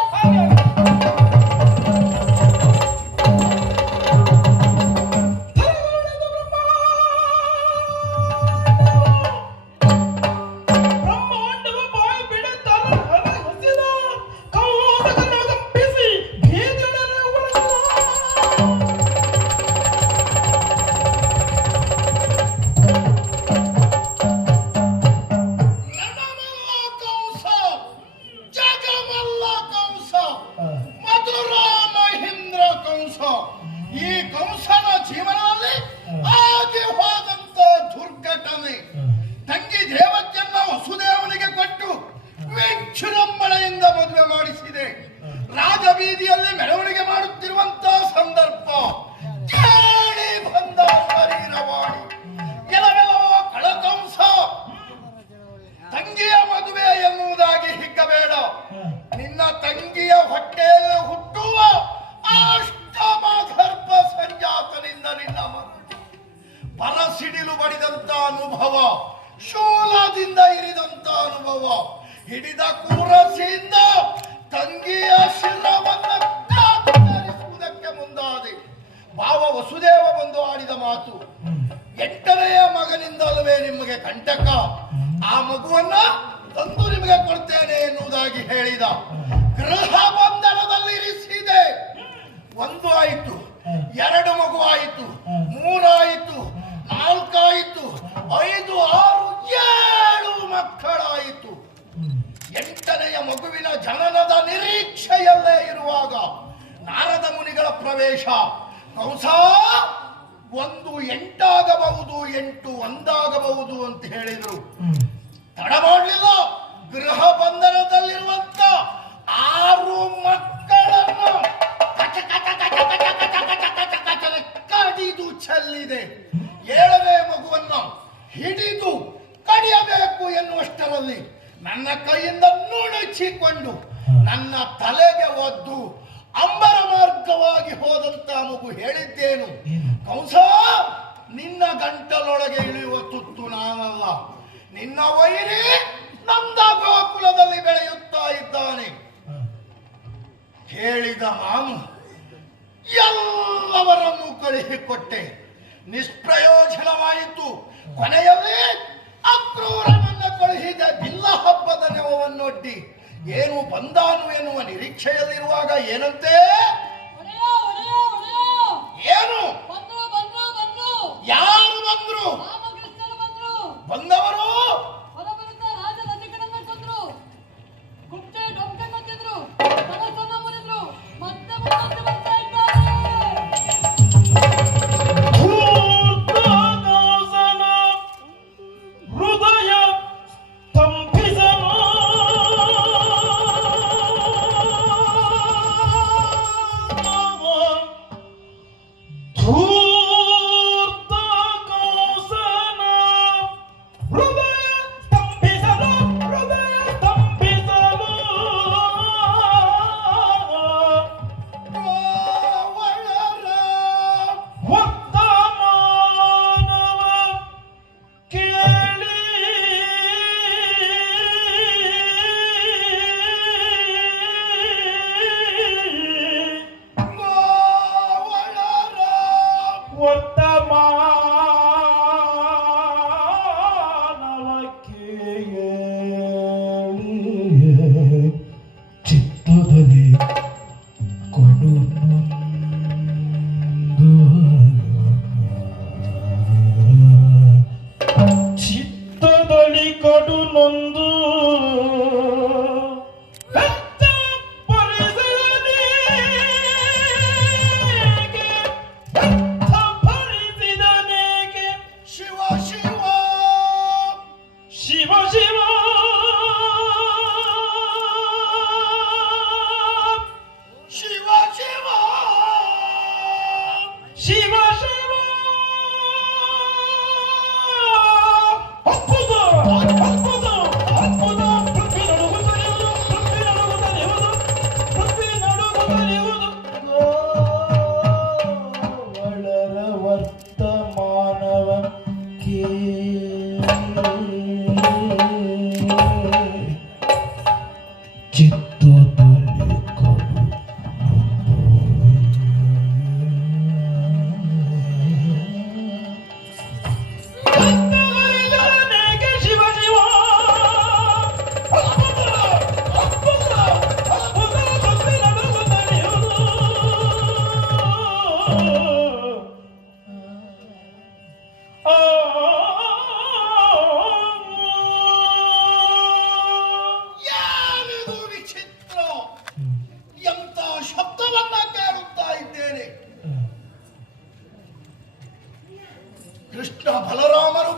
ಈ ಕಂಸನ ಜೀವನದಲ್ಲಿ ಆಗಿ ಹೋದಂತ ದುರ್ಘಟನೆ. ತಂಗಿ ದೇವಕಿಯನ್ನ ವಸುದೇವನಿಗೆ ಕೊಟ್ಟು ವಿಜೃಂಭಣೆಯಿಂದ ಮದುವೆ ಮಾಡಿಸಿದೆ. ರಾಜಬೀದಿಯಲ್ಲಿ ಮೆರವಣಿಗೆ ಮಾಡುತ್ತಿರುವಂತಹ ಸಂದರ್ಭ ಕೇಳಿ ಬಂದ ಶರೀರವಾಣಿ. ಕೆಲವೆಲ್ಲೋ ಕಳಕಂಸ ತಂಗಿಯ ಮದುವೆ ಎನ್ನುವುದಾಗಿ ಹಿಗ್ಗಬೇಡ. ನಿನ್ನ ತಂಗಿಯ ಹೊಟ್ಟೆಯಲ್ಲಿ ಹುಟ್ಟುವ ಅಷ್ಟಮಗರ್ಭ ಸಂಜಾತನಿಂದ ನಿನ್ನ ಪರಸಿಡಿಲು ಬಡಿದಂತ ಅನುಭವ, ಶೂಲದಿಂದ ಇರಿದಂತ ಅನುಭವ, ಹಿಡಿದ ಕೂರಸಿಯಿಂದ ತಂಗಿಯ ಶಿರವನ್ನು ಕತ್ತರಿಸುವುದಕ್ಕೆ ಮುಂದಾದೆ. ಭಾವ ವಸುದೇವ ಬಂದು ಆಡಿದ ಮಾತು, 8ನೆಯ ಮಗನಿಂದಲವೇ ನಿಮಗೆ ಕಂಟಕ, ಆ ಮಗುವನ್ನ ತಂದು ನಿಮಗೆ ಕೊಡ್ತೇನೆ ಎನ್ನುವುದಾಗಿ ಹೇಳಿದ. ಗೃಹ ಬಂಧನದಲ್ಲಿ ಇರಿಸಿದೆ. 1 ಆಯಿತು, 2 ಮಗು ಆಯಿತು, 3 ಆಯಿತು, 4 ಆಯಿತು, 5, 6, 7 ಮಕ್ಕಳಾಯಿತು. 8ನೆಯ ಮಗುವಿನ ಜನನದ ನಿರೀಕ್ಷೆಯಲ್ಲೇ ಇರುವಾಗ ನಾರದ ಮುನಿಗಳ ಪ್ರವೇಶ. ಕಂಸ 1 8 ಆಗಬಹುದು, 8 1 ಅಂತ ಹೇಳಿದರು. ತಡ ಮಾಡಲಿಲ್ಲ. ಗೃಹ ಬಂಧನದಲ್ಲಿರುವಂತ 6 ಮಕ್ಕಳನ್ನು ಕಡಿದು ಚೆಲ್ಲಿದೆ. 7ನೇ ಮಗುವನ್ನ ಹಿಡಿದು ಕಡಿಯಬೇಕು ಎನ್ನುವಷ್ಟರಲ್ಲಿ ನನ್ನ ಕೈಯಿಂದ ನುಣುಚಿಕೊಂಡು ನನ್ನ ತಲೆಗೆ ಒದ್ದು ಅಂಬರ ಮಾರ್ಗವಾಗಿ ಹೋದಂತ ಮಗು ಹೇಳಿದ್ದೇನು, ಕಂಸ ನಿನ್ನ ಗಂಟಲೊಳಗೆ ಇಳಿಯುವ ತುತ್ತು ನಾನಲ್ಲ, ನಿನ್ನ ವೈರಿ ನಂದ ಗೋಕುಲದಲ್ಲಿ ಬೆಳೆಯುತ್ತಾ ಇದ್ದಾನೆ. ಹೇಳಿದ ನಾನು ಎಲ್ಲವರನ್ನು ಕಳುಹಿಕೊಟ್ಟೆ. ನಿಷ್ಪ್ರಯೋಜನವಾಯಿತು. ಕೊನೆಯಲ್ಲಿ ಅಕ್ರೂರನನ್ನ ಕಳುಹಿದ ಬಿಲ್ಲ ಹಬ್ಬದ ನೆವವನ್ನೊಡ್ಡಿ ಏನು ಬಂದಾನು ಎನ್ನುವ ನಿರೀಕ್ಷೆಯಲ್ಲಿರುವಾಗ ಏನಂತೆ, ಏನು ಯಾರು ಬಂದ್ರು? ಬಂದವರು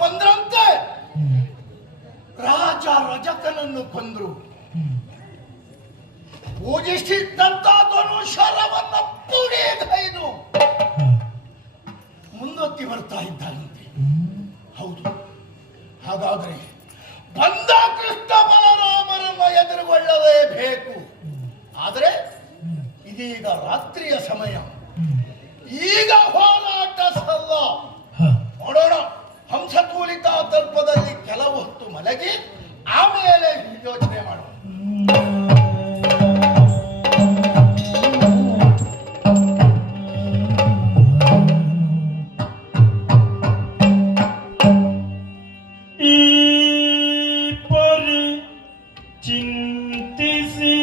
ಬಂದ್ರಂತೆ. ರಾಜ ರಜಕನನ್ನು ಕೊಂದ್ರು. ಪೂಜಿಸಿದ್ದಂತ ಧನುಷರವನ್ನ ಪುಡಿಗೈದು ಮುಂದೊತ್ತಿ ಬರ್ತಾ ಇದ್ದಾನಂತೆ. ಹೌದು, ಹಾಗಾದ್ರೆ ಬಂದ ಕೃಷ್ಣ ಬಲರಾಮರನ್ನ ಎದುರುಗೊಳ್ಳಲೇಬೇಕು. ಆದರೆ ಇದೀಗ ರಾತ್ರಿಯ ಸಮಯ, ಈಗ ಹೋರಾಟ ಸಲ್ಲ. ನೋಡೋಣ, ಹಂಸತೂಲಿತ ತಲ್ಪದಲ್ಲಿ ಕೆಲವು ಹೊತ್ತು ಮಲಗಿ ಆಮೇಲೆ ಯೋಚನೆ ಮಾಡೋಣ. ಚಿಂತಿಸಿ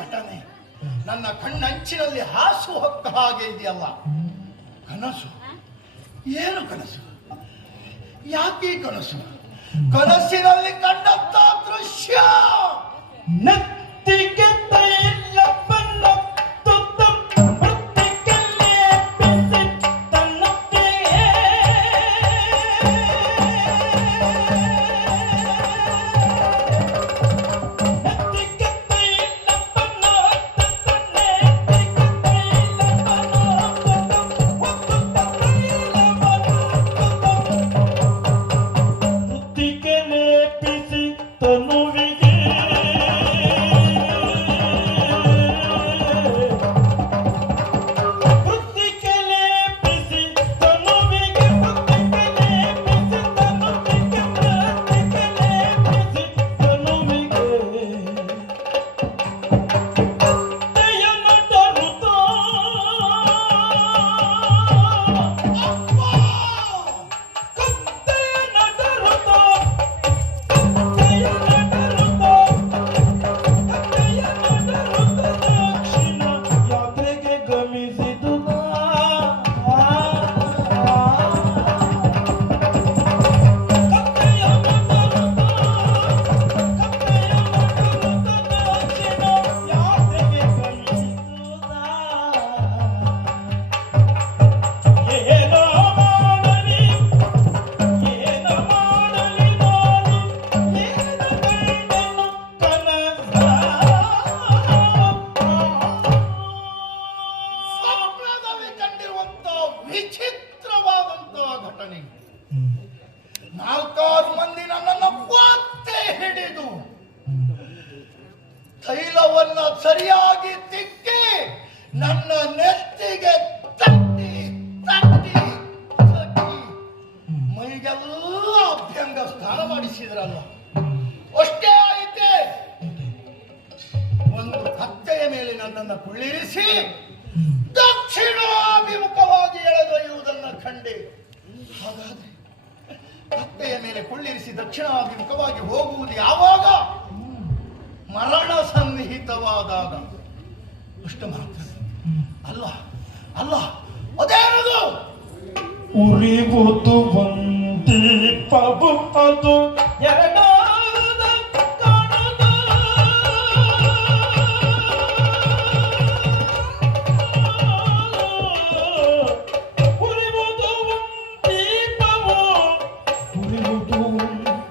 ಘಟನೆ ನನ್ನ ಕಣ್ಣಂಚಿನಲ್ಲಿ ಹಾಸು ಹೊಕ್ಕ ಹಾಗೆ ಇದೆಯಲ್ಲ. ಕನಸು, ಏನು ಕನಸು, ಯಾಕೆ ಕನಸು? ಕನಸಿನಲ್ಲಿ ಕಂಡಂತ ದೃಶ್ಯ ನತ್ತಿಗೆ ತನುವಿಗೆ ಸರಿಯಾಗಿ ತಿಕ್ಕಿ ನನ್ನ ನೆತ್ತಿಗೆ ತಟ್ಟಿ ತಟ್ಟಿ ತಟ್ಟಿ ಮೈಗೆಲ್ಲ ಅಭ್ಯಂಗ ಸ್ನಾನ ಮಾಡಿಸಿದ್ರಲ್ಲ. ಅಷ್ಟೇ ಆಯಿತೆ, ಒಂದು ಕತ್ತೆಯ ಮೇಲೆ ನನ್ನನ್ನು ಕುಳ್ಳಿರಿಸಿ ದಕ್ಷಿಣಾಭಿಮುಖವಾಗಿ ಎಳೆದೊಯ್ಯುವುದನ್ನು ಕಂಡೆ. ಹಾಗಾದ್ರೆ ಕತ್ತೆಯ ಮೇಲೆ ಕುಳ್ಳಿರಿಸಿ ದಕ್ಷಿಣಾಭಿಮುಖವಾಗಿ ಹೋಗುವುದು ಯಾವಾಗ? ಮರಣ ಸನ್ನಿಹಿತವಾದಾಗ ಅಷ್ಟು ಮಾತ್ರ. ಅಲ್ಲ ಅಲ್ಲ, ಅದೇನದು? ಉರಿವುದು ಬಂದೀಪವು ಅದು ಎರಡಾದ ಕಾಣದ ಉರಿವುದು ದೀಪವು ಉರಿವುದು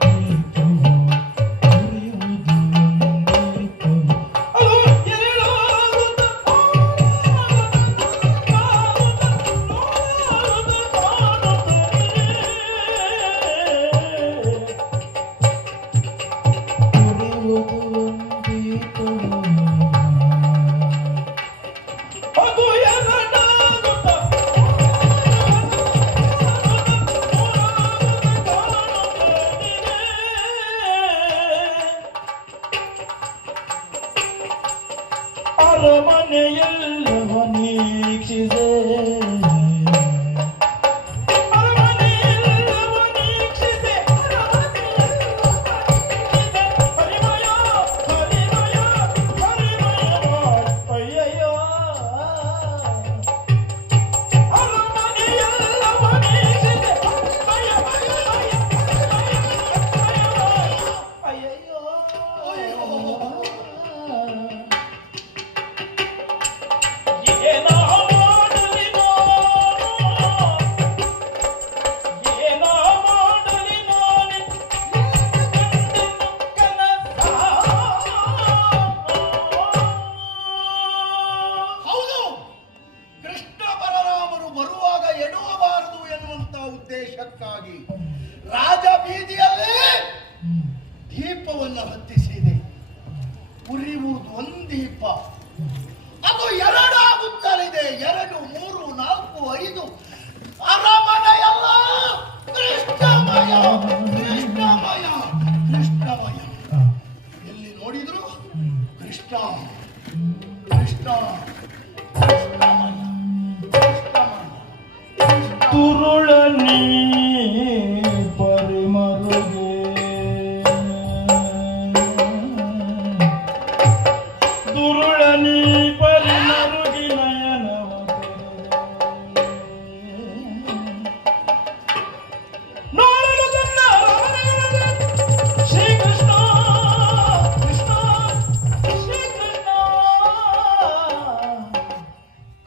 ದೀಪವು ಉರಿವುದು ದೀಪವು ಅದು ಎರಡಾದ ಅರಮನೆಯೆಲ್ಲವ ನೀಕ್ಷಿಸೆ ಅರಮನೆಯೆಲ್ಲವ ನೀಕ್ಷಿಸೆ ಹರಿಮಯ ಹರಿಮಯ ಹರಿಮಯ ಅಯ್ಯಯ್ಯೋ ಅರಮನೆಯೆಲ್ಲವ ನೀಕ್ಷಿಸೆ ಅಯ್ಯಯ್ಯೋ ಹೌದು, ಕೃಷ್ಣ ಬಲರಾಮರು ಬರುವಾಗ ಎಡುವಬಾರದು ಎನ್ನುವಂತ ಉದ್ದೇಶಕ್ಕಾಗಿ ರಾಜ ಬೀದಿಯಲ್ಲಿ ದೀಪವನ್ನು ಹತ್ತಿಸಿದೆ. ಉರಿಯುವುದು ಒಂದು ದೀಪ, ಅದು ಎರಡಾಗುತ್ತಲಿದೆ. 2, 3, 4, 5 ಅರಮನೆಯಲ್ಲ ಕೃಷ್ಣಮಯ ಕೃಷ್ಣಮಯ ಕೃಷ್ಣಮಯ. ಎಲ್ಲಿ ನೋಡಿದ್ರು ಕೃಷ್ಣ ಕೃಷ್ಣ ಕೃಷ್ಣಮಯ ಕೃಷ್ಣಮಯ. ತುರುಳನಿ ಪರಿಮರುಗೆ ತುರುಳನಿ ಪರಿಮರುಗಿ ನಯನವ ನೋಡಲು ತನ್ನ ಶ್ರೀಕೃಷ್ಣ ಕೃಷ್ಣ ಶ್ರೀಕೃಷ್ಣ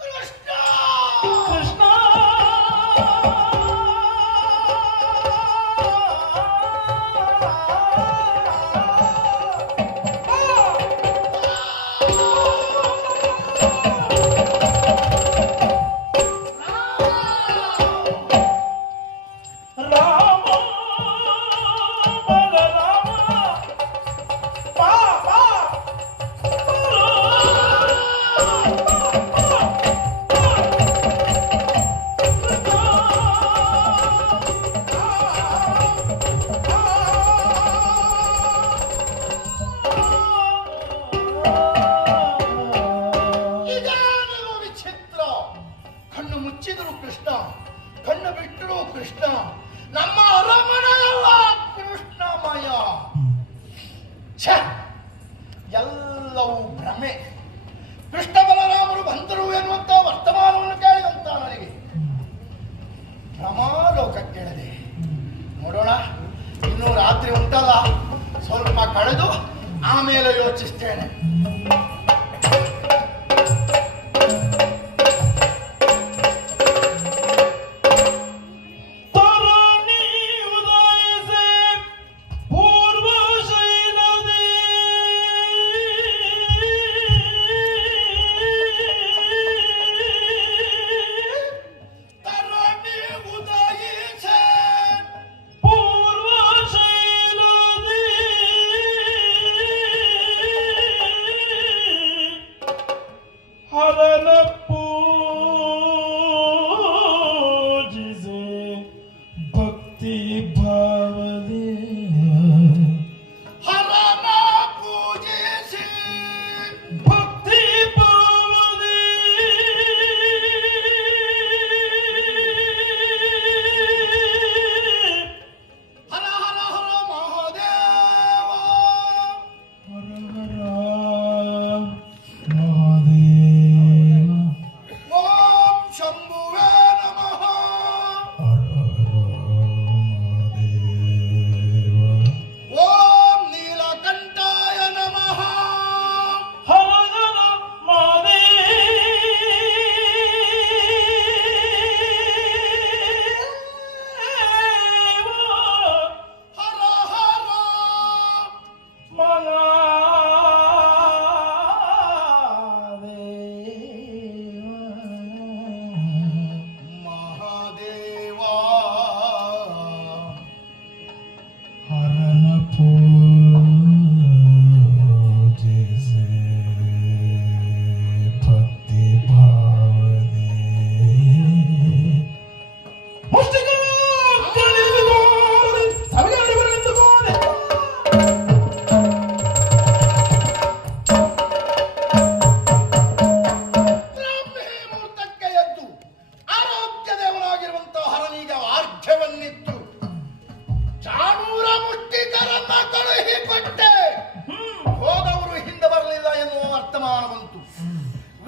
ಕೃಷ್ಣ ಕೃಷ್ಣ ರಾಮ ಬಲರಾಮ ಪಾ ಪಾ ಇದೇನು ವಿಚಿತ್ರ? ಕಣ್ಣು ಮುಚ್ಚಿದರು ಕೃಷ್ಣ, ಕಣ್ಣು ಬಿಟ್ಟರು ಕೃಷ್ಣ. ನಮ್ಮ ಅರಮನೆಯಲ್ಲ ಕೃಷ್ಣಮಯ. ಛೆ, ಎಲ್ಲವೂ ಭ್ರಮೆ. ಕೃಷ್ಣ ಬಲರಾಮರು ಬಂದರು ಎನ್ನುವಂತ ವರ್ತಮಾನವನ್ನು ಕೇಳಿದಂತ ನನಗೆ ಭ್ರಮಾಲೋಕಕ್ಕೆಳೆದೆ. ನೋಡೋಣ, ಇನ್ನೂ ರಾತ್ರಿ ಉಂಟಲ್ಲ, ಸ್ವಲ್ಪ ಕಳೆದು ಆಮೇಲೆ ಯೋಚಿಸ್ತೇನೆ. ತರಣಿ ಉದಯಿಸೆ ಪೂರ್ವ ಶೈಲದಿ ತರಣಿ ಉದಯಿಸೆ ಪೂರ್ವ ಶೈಲದಿ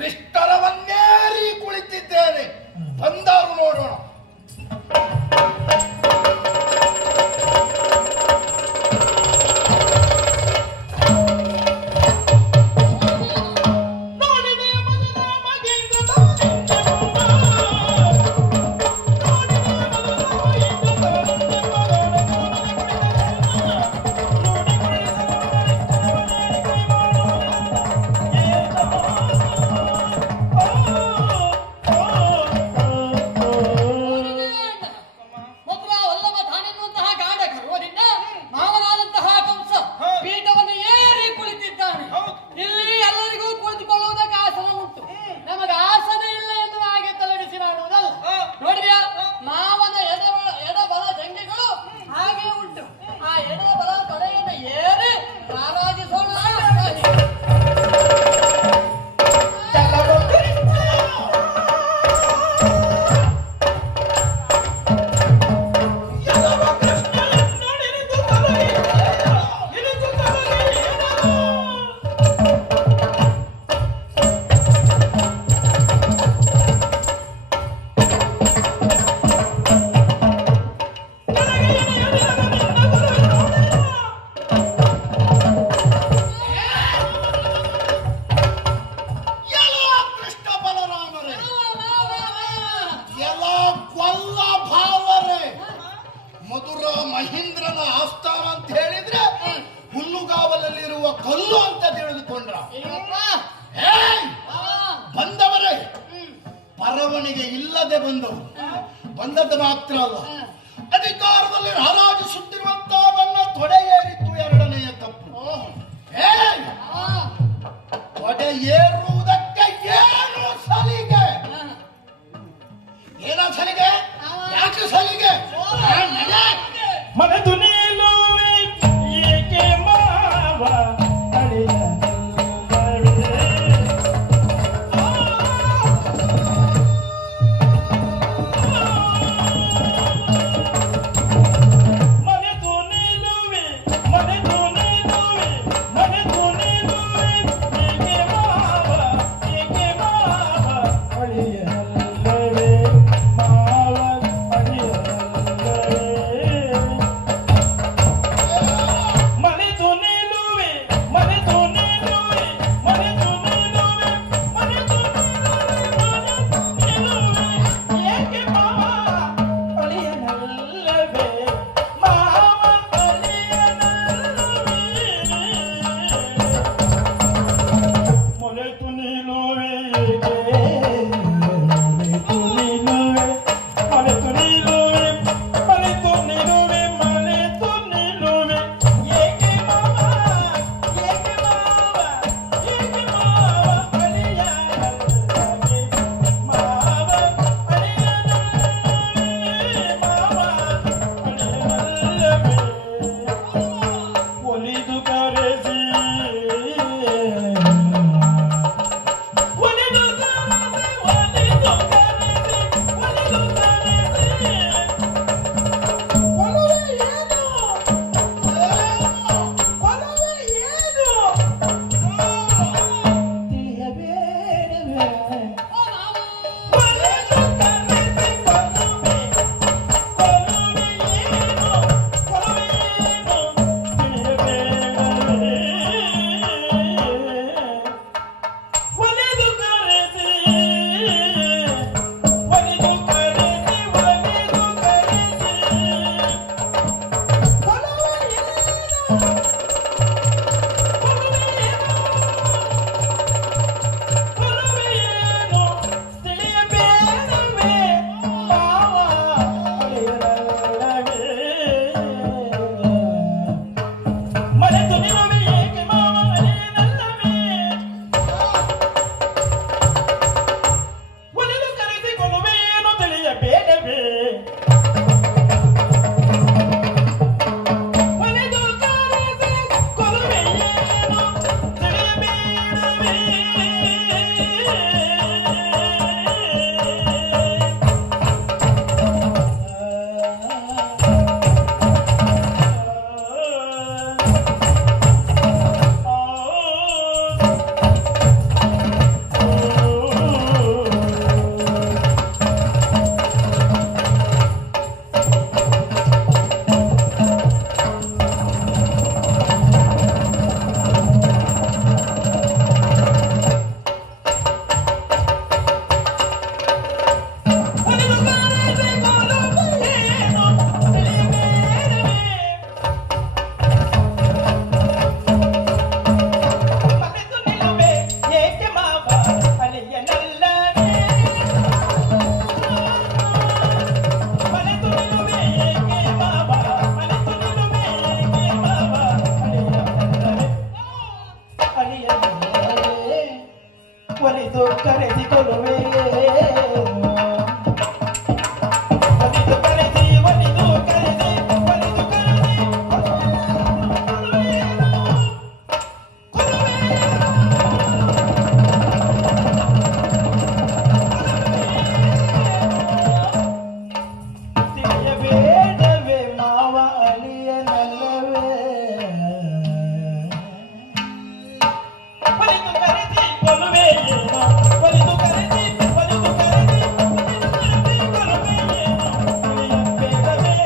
ವಿಸ್ತರವನ್ನೇರಿ ಕುಳಿತಿದ್ದೇನೆ. ಬಂದರು ನೋಡೋಣ. ಮಧುರ ವಲ್ಲಭ ತಾನೆನ್ನುವಂತಹ ಗಾಢ ಗರ್ವದಿಂದ ಮಾವನಾದಂತಹ ಕಂಸ ಪೀಠವನ್ನು ಏರಿ ಕುಳಿತಿದ್ದಾನೆ. ಇಲ್ಲಿ ಎಲ್ಲರಿಗೂ ಕುಳಿತುಕೊಳ್ಳುವುದಕ್ಕೆ ಆಸನ ಉಂಟು, ನಮಗೆ ಆಸನ ಇಲ್ಲ ಎಂದು ಹಾಗೆ ತಲೆಬಿಸಿ ಮಾಡುವುದಲ್ಲ. ನೋಡಿದ್ಯಾ, ಮಾವನ ಎಡಬಲ ಜಂಗೆಗಳು ಹಾಗೆ ಉಂಟು. ಆ ಎಡಬಲ ತೊಡೆಯನ್ನು ಏರಿ ರಾರಾಜಿಸೋಣ. ಮಧುರ ಮಹೇಂದ್ರನ ಆಸ್ಥಾನ ಅಂತ ಹೇಳಿದ್ರೆ ಹುಲ್ಲುಗಾವಲಲ್ಲಿರುವ ಕಲ್ಲು ಅಂತ ತಿಳಿದುಕೊಂಡ್ರ. ಬಂದವರೇ ಬರವಣಿಗೆ ಇಲ್ಲದೆ ಬಂದವರು. ಬಂದದ್ದು ಮಾತ್ರ ಅಲ್ಲ, ಅಧಿಕಾರದಲ್ಲಿ ಹರಾಜು ಸುತ್ತಿರುವಂತ ನನ್ನ ತೊಡೆ ಏರಿತ್ತು ಎರಡನೆಯ ತಪ್ಪು. ತೊಡೆ ಏರುವುದಕ್ಕೆ ಏನು ಸಲಿಗೆ? ಏನ ಸಲಿಗೆ? ಯಾಕೆ ಸಲಿಗೆ? ಮನದು ನಿಲ್ಲುವೆ ಏಕೆ ಮಾವ ಅಳಿಯ ಮನದು ನಿಲ್ಲುವೆ ಮನದು ನಿಲ್ಲುವೆ ಮನದು ನಿಲ್ಲುವೆ ಏಕೆ ಮಾವ ಕರೆಸಿಕೊಳ್ಳುವೆ ಒಲಿದು ಕರೆಸಿ ಒಲಿದು ಕರೆಸಿ ಒಲಿದು ಕರೆಸಿ ತಿಳಿಯಬೇಡವೇ ಮಾವ ಅಳಿಯನಲ್ಲವೇ ಒಲಿದು ಕರೆಸಿ ಕೊಲ್ಲುವೆ ಏನೋ ಒಲಿದು ಕರೆಸಿ ಒಲಿದು ಕರೆಸಿ ಕೊಲ್ಲುವೆ ಏನೋ ತಿಳಿಯಬೇಡವೇ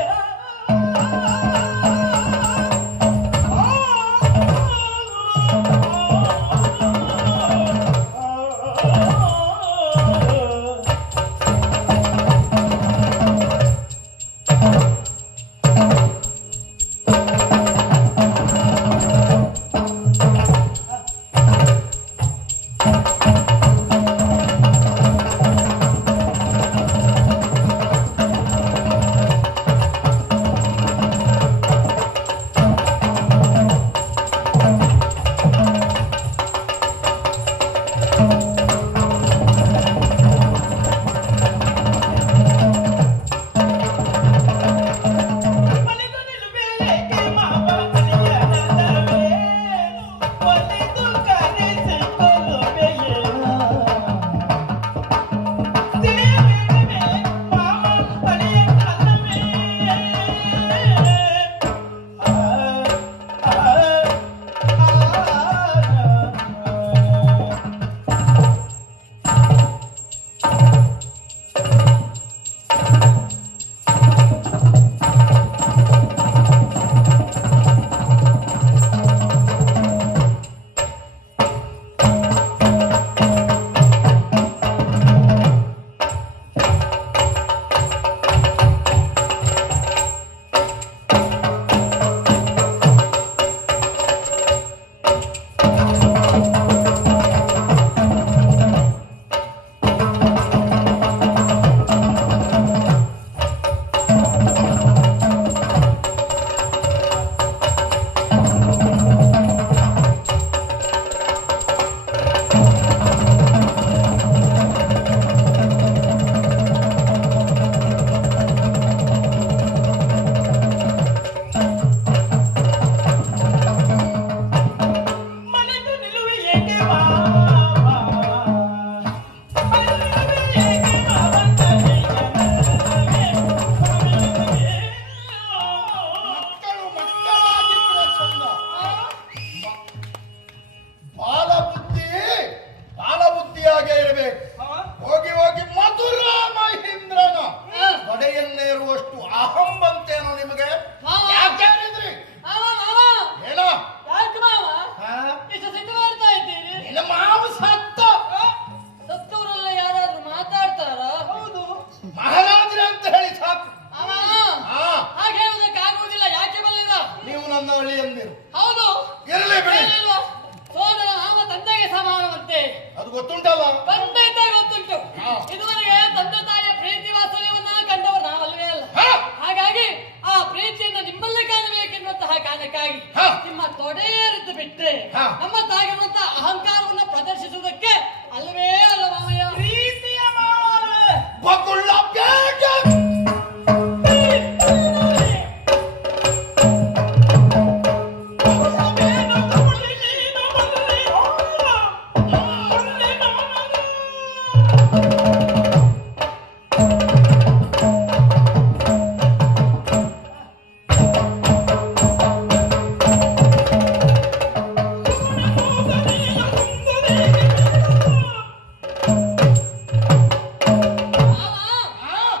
ಒಲಿದು ನಿಲ್ಲುವೆ ಮಾವ ಅಳಿಯನಲ್ಲವೇ ಒಲಿದು ಕರೆಸಿ ಕೊಲ್ಲುವೆ ಏನೋ ತಿಳಿಯಬೇಡವೇ ಮಾವ ಅಳಿಯನಲ್ಲವೇ ಮನೆದು ನಿಲ್ಲುವೆ ಏಕೆ ಮಾವ ಮನೆದು ನಿಲ್ಲುವೆ ಏಕೆ ಮಾವ ಅಳಿಯನಲ್ಲವೇ ಮಕ್ಕಳು ಮಕ್ಕಳಾಗಿದ್ರೆ ಚಂದ. ಬಾಲ ಬುದ್ಧಿಯಾಗೇ ಇರಬೇಕು. ಹೋಗಿ ಹೋಗಿ ಮಧುರ ಮಹೇಂದ್ರನ ತೊಡೆಯನ್ನೇರುವಷ್ಟು ಅಹಂ ಬಂತೇನೋ ನಿಮಗೆ? ಮಾವ. ಯಾಕೆ ಹೇಳಿದ್ರಿ? ಮಾವ ಮಾವ ಏನೋ ಯಾಕೆ ಮಾವ ಹಾ? ಇಷ್ಟು ಸಿಟ್ಟು ಮಾಡ್ತಾ ಇದ್ದೀರಿ ನಿನ್ನ ಮಾವು ಸತ್ತ. ಸತ್ತವರೆಲ್ಲ ಯಾರಾದ್ರೂ ಮಾತಾಡ್ತಾರಾ? ಹೌದು ಮಹಾರಾಜರೇ ಅಂತ ಹೇಳಿ ಸಾಕು. ಮಾವ ಹಾ, ಹಾಗೆ ಹೇಳುವುದಕ್ಕೆ ಆಗುವುದಿಲ್ಲ. ಯಾಕೆ ಬಲ್ಲಿಲ್ಲ? ನೀವು ನನ್ನ ಅಳಿಯಂದಿರು. ಹೌದು ಇರಲಿ ಬಿಡಿ, ಹೇಳಿಲ್ವಾ? ಸೋದರ ಮಾವ ತಂದೆಗೆ ಸಮಾನವಂತೆ. ಅದು ಗೊತ್ತುಂಟಲ್ಲ. ಖಂಡಿತ ಗೊತ್ತುಂಟು. ಹಾ. ಇದುವರೆಗೆ ತಂದೆ ತಾಯಿಯ ಪ್ರೀತಿ ವಾತ್ಸಲ್ಯವನ್ನ ಕಂಡವರು ನಾವಲ್ವೇ ಅಲ್ಲ. ಹಾ. ಹಾಗಾಗಿ ಆ ಪ್ರೀತಿಯನ್ನು ನಿಮ್ಮಲ್ಲೇ ಕಾಣಬೇಕೆನ್ನುವಂತಹ ಕಾರಣಕ್ಕಾಗಿ ಹಾ. ನಿಮ್ಮ ತೊಡೆಯೇರಿದ್ದು ಬಿಟ್ಟರೆ ಹಾ. ನಮ್ಮ ತಾಗಿರುವಂತಹ ಅಹಂಕಾರವನ್ನು ಪ್ರದರ್ಶಿಸುವುದಕ್ಕೆ ಅಲ್ಲವೇ ಅಲ್ಲ ಮಾವಯ್ಯ. ಪ್ರೀತಿಯ ಮಾವನೇ ಬಗುಳ್ಳ ಬೇಡ.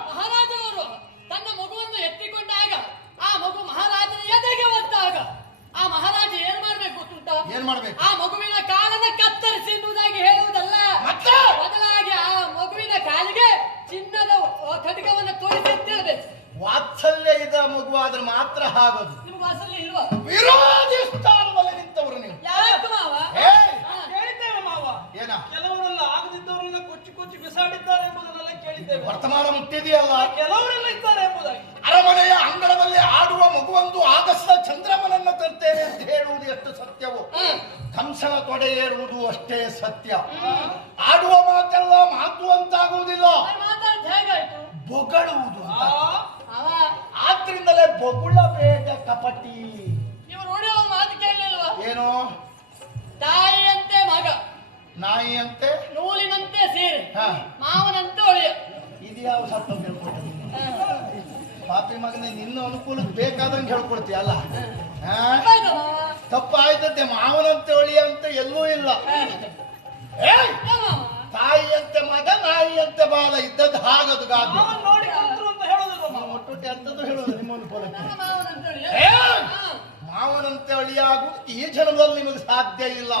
ಮಹಾರಾಜವರು ತನ್ನ ಮಗುವನ್ನು ಎತ್ತಿಕೊಂಡಾಗ ಆ ಮಗು ಮಹಾರಾಜನ ಎದೆಗೆ ಒತ್ತಾಗ ಆ ಮಹಾರಾಜ ಏನ್ ಮಾಡ್ಬೇಕು ಗೊತ್ತುಂಟಾ? ಏನ್ ಮಾಡ್ಬೇಕು? ಆ ಮಗುವಿನ ಕಾಲನ್ನ ಕತ್ತರಿಸಿ ಎನ್ನುವುದಾಗಿ ಹೇಳುವುದಲ್ಲ. ಮತ್ತೆ? ಬದಲಾಗಿ ಆ ಮಗುವಿನ ಕಾಲಿಗೆ ಚಿನ್ನದ ಖಡ್ಗವನ್ನು ತೋರಿಸಿ ಎತ್ತಿರಬೇಕು. ವಾತ್ಸಲ್ಯ ಇದ್ದ ಮಗುವಾದ್ರೆ ಮಾತ್ರ ಆಗೋದು. ನಿಮ್ಗೆ ವಾಸಲ್ಯ ಇಲ್ವಾ? ವಿರೋಧಿ ಸ್ಥಾನದಲ್ಲಿ ನಿಂತವರು ನೀವು. ಯಾಕೆ ಮಾವ? ಏಯ್! ಹಾ. ಕೇಳಿದ್ದೇವೆ ಮಾವ. ಏನ? ಕೆಲವರೆಲ್ಲ ಆಗದಿದ್ದವರನ್ನ ಕೊಚ್ಚಿ ಕೊಚ್ಚಿ ಬಿಸಾಡಿದ್ದಾರೆ ಎಂಬುದನ್ನೆಲ್ಲ ಕೇಳಿ ಮುಟ್ಟಿದ್ದೇವೆ. ವರ್ತಮಾನ ಮುಟ್ಟಿದೆಯಲ್ಲ. ಕೆಲವರೆಲ್ಲ ಇದ್ದಾರೆ ಎಂಬುದಾಗಿ. ಅರಮನೆಯ ಅಂಗಳದಲ್ಲಿ ಆಡುವ ಮಗುವೊಂದು ಆಗಸದ ಚಂದ್ರಮನನ್ನ ತರ್ತೇನೆ ಅಂತ ಹೇಳುವುದು ಎಷ್ಟು ಸತ್ಯವೋ, ಕಂಸನ ತೊಡೆ ಏರುವುದು ಅಷ್ಟೇ ಸತ್ಯ. ಆಡುವ ಮಾತೆಲ್ಲ ಮಾತು ಅಂತಾಗುವುದಿಲ್ಲ, ಮಾತಾಡಿದ ಹೇಗಾಯ್ತು? ಬೊಗಳುವುದು ಅಂತ. ಅವ ಆದ್ರಿಂದಲೇ ಬೊಗುಳಬೇಡ ಕಪಟಿ. ಇವ್ರು ನೋಡಿರೋ ಮಾತು ಕೇಳಲಿಲ್ವಾ? ಏನು? ತಾಯಿಯಂತೆ ಮಗ, ನಾಯಿಯಂತೆ ನೂಲಿನಂತೆ ಸೀರೆ, ಹಾ, ಮಾವನಂತೆ ಒಳಿಯ. ಇದು ಯಾವ ಸತ್ತ ಹೇಳ್ಕೊಟ್ಟಿದ್ದೀನಿ? ಪಾಪಿ ಮಗನೇ, ನಿನ್ನ ಅನುಕೂಲಕ್ಕೆ ಬೇಕಾದಂಗೆ ಹೇಳ್ಕೊಡ್ತೀಯಲ್ಲ. ತಪ್ಪಾಯ್ತದೆ. ಮಾವನಂತೆ ಒಳಿಯ ಅಂತ ಎಲ್ಲೂ ಇಲ್ಲ. ಏಯ್! ತಾಯಿಯಂತೆ ಮಗ, ನಾಯಿಯಂತೆ ಬಾಲ ಇದ್ದದ್ದು ಹಾಗದು ಗಾದೆ. ಅವನು ನೋಡಿ ಕಲ್ತರು ಅಂತ ಹೇಳೋದು. ಒಟ್ಟೊಟ್ಟೆ ಅಂತದ್ದು ಹೇಳೋದು ನಿಮ್ಮ ಅನುಕೂಲಕ್ಕೆ. ಮಾವನಂತೆ ಒಳಿಯ. ಏಯ್! ಮಾವನಂತೆ ಒಳಿಯಾಗುವುದು ಈ ಜನ್ಮದಲ್ಲಿ ನಿಮಗೆ ಸಾಧ್ಯ ಇಲ್ಲ.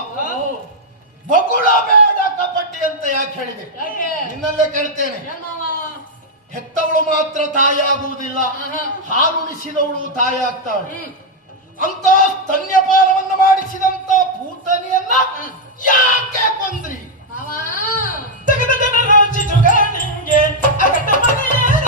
ಬೊಗುಳ ಬೇಡ ಕಪಟಿ ಅಂತ ಯಾಕೆ ಹೇಳಿದೆ? ಯಾಕೆ? ನಿನ್ನಲ್ಲೇ ಕೇಳ್ತೇನೆ. ಏನ್ ಮಾವ? ಹೆತ್ತವಳು ಮಾತ್ರ ತಾಯಿ ಆಗುವುದಿಲ್ಲ, ಹಾಲುಣಿಸಿದವಳು ತಾಯಿ ಆಗ್ತಾಳೆ. ಅಂತ ಸ್ತನ್ಯಪಾನವನ್ನು ಮಾಡಿಸಿದಂತ ಭೂತನಿಯನ್ನ ಯಾಕೆ ಕೊಂದ್ರಿ? ಮಾವ ತೆಗೆದ ಜನರ ಚಿಚುಗಾಣಿಗೆ ಅಗಟ ಮನೆಯೇನ.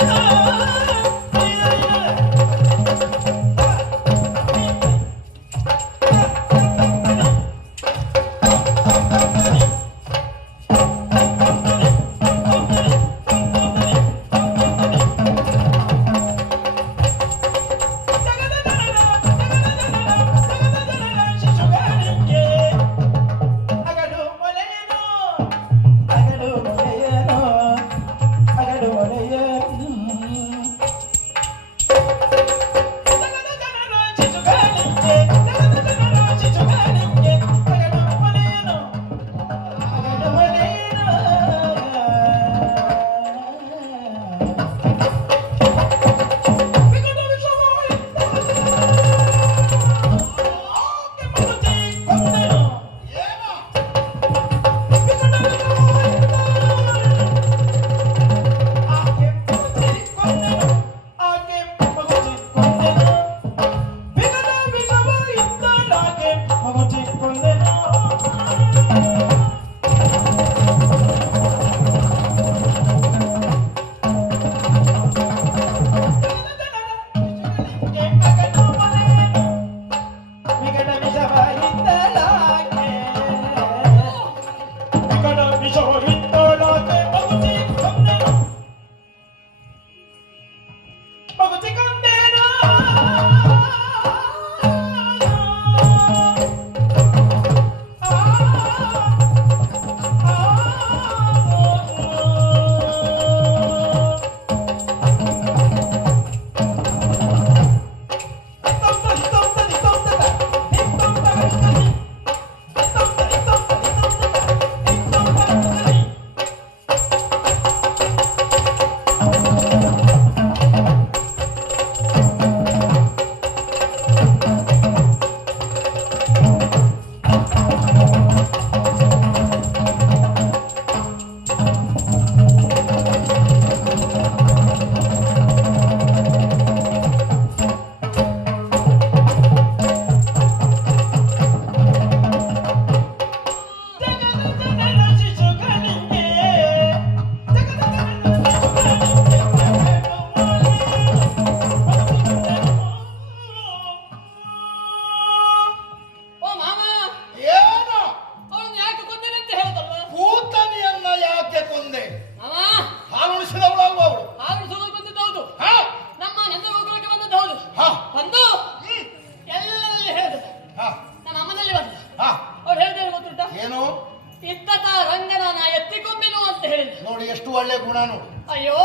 ನೋಡಿ ಎಷ್ಟು ಒಳ್ಳೆ ಗುಣ ನೋಡಿ. ಅಯ್ಯೋ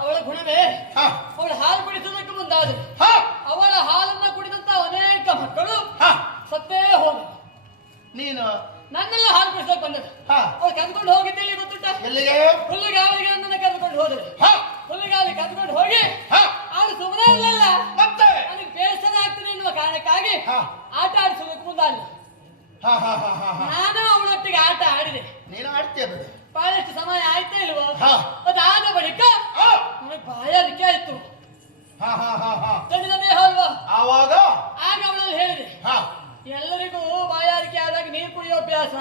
ಅವಳ ಗುಣವೇ ಅವಳ ಹಾಲು ಕುಡಿಸುವುದಕ್ಕೆ ಮುಂದಾದ್ರೆ ಅವಳ ಹಾಲನ್ನ ಕುಡಿದಂತ ಅನೇಕ ಮಕ್ಕಳು ಸತ್ತೇ ಹೋದರು. ನೀನು ನನ್ನೆಲ್ಲ ಹಾಲು ಕುಡಿಸೋಕೆ ಬಂದದ್ದು ಅವ್ರು ಕದ್ಕೊಂಡು ಹೋಗಿದ್ದೇಳಿ ಗೊತ್ತುಂಟ? ಎಲ್ಲಿಗೆ? ಹುಲ್ಲುಗಾವಲಿಗೆ ನನ್ನ ಕರೆದುಕೊಂಡು ಹೋದ್ರೆ ಹುಲ್ಲುಗಾವಲಿಗೆ ಕದ್ಕೊಂಡು ಹೋಗಿ ಅವ್ರು ಸುಮ್ಮನೆ ಇರಲಿಲ್ಲ, ಮತ್ತೆ ನನಗೆ ಬೇಸರ ಆಗ್ತದೆ ಎನ್ನುವ ಕಾರಣಕ್ಕಾಗಿ ಆಟ ಆಡಿಸೋದಕ್ಕೆ ಮುಂದಾದ. ನಾನು ಅವಳೊಟ್ಟಿಗೆ ಆಟ ಆಡಿದೆ. ನೀನು ಆಡ್ತೀಯ? ಬಹಳಷ್ಟು ಸಮಯ ಆಯ್ತಾ ಇಲ್ವೋ? ಅದಾದ ಬಳಿಕ ನನಗೆ ಬಾಯಾರಿಕೆ ಆಯ್ತು. ತಡಿದನೇ ಅಲ್ವಾ? ಆವಾಗ ಆಗ ಅವಳಲ್ಲಿ ಹೇಳಿದೆ, ಎಲ್ಲರಿಗೂ ಬಾಯಾರಿಕೆ ಆದಾಗ ನೀರು ಕುಡಿಯೋ ಅಭ್ಯಾಸ,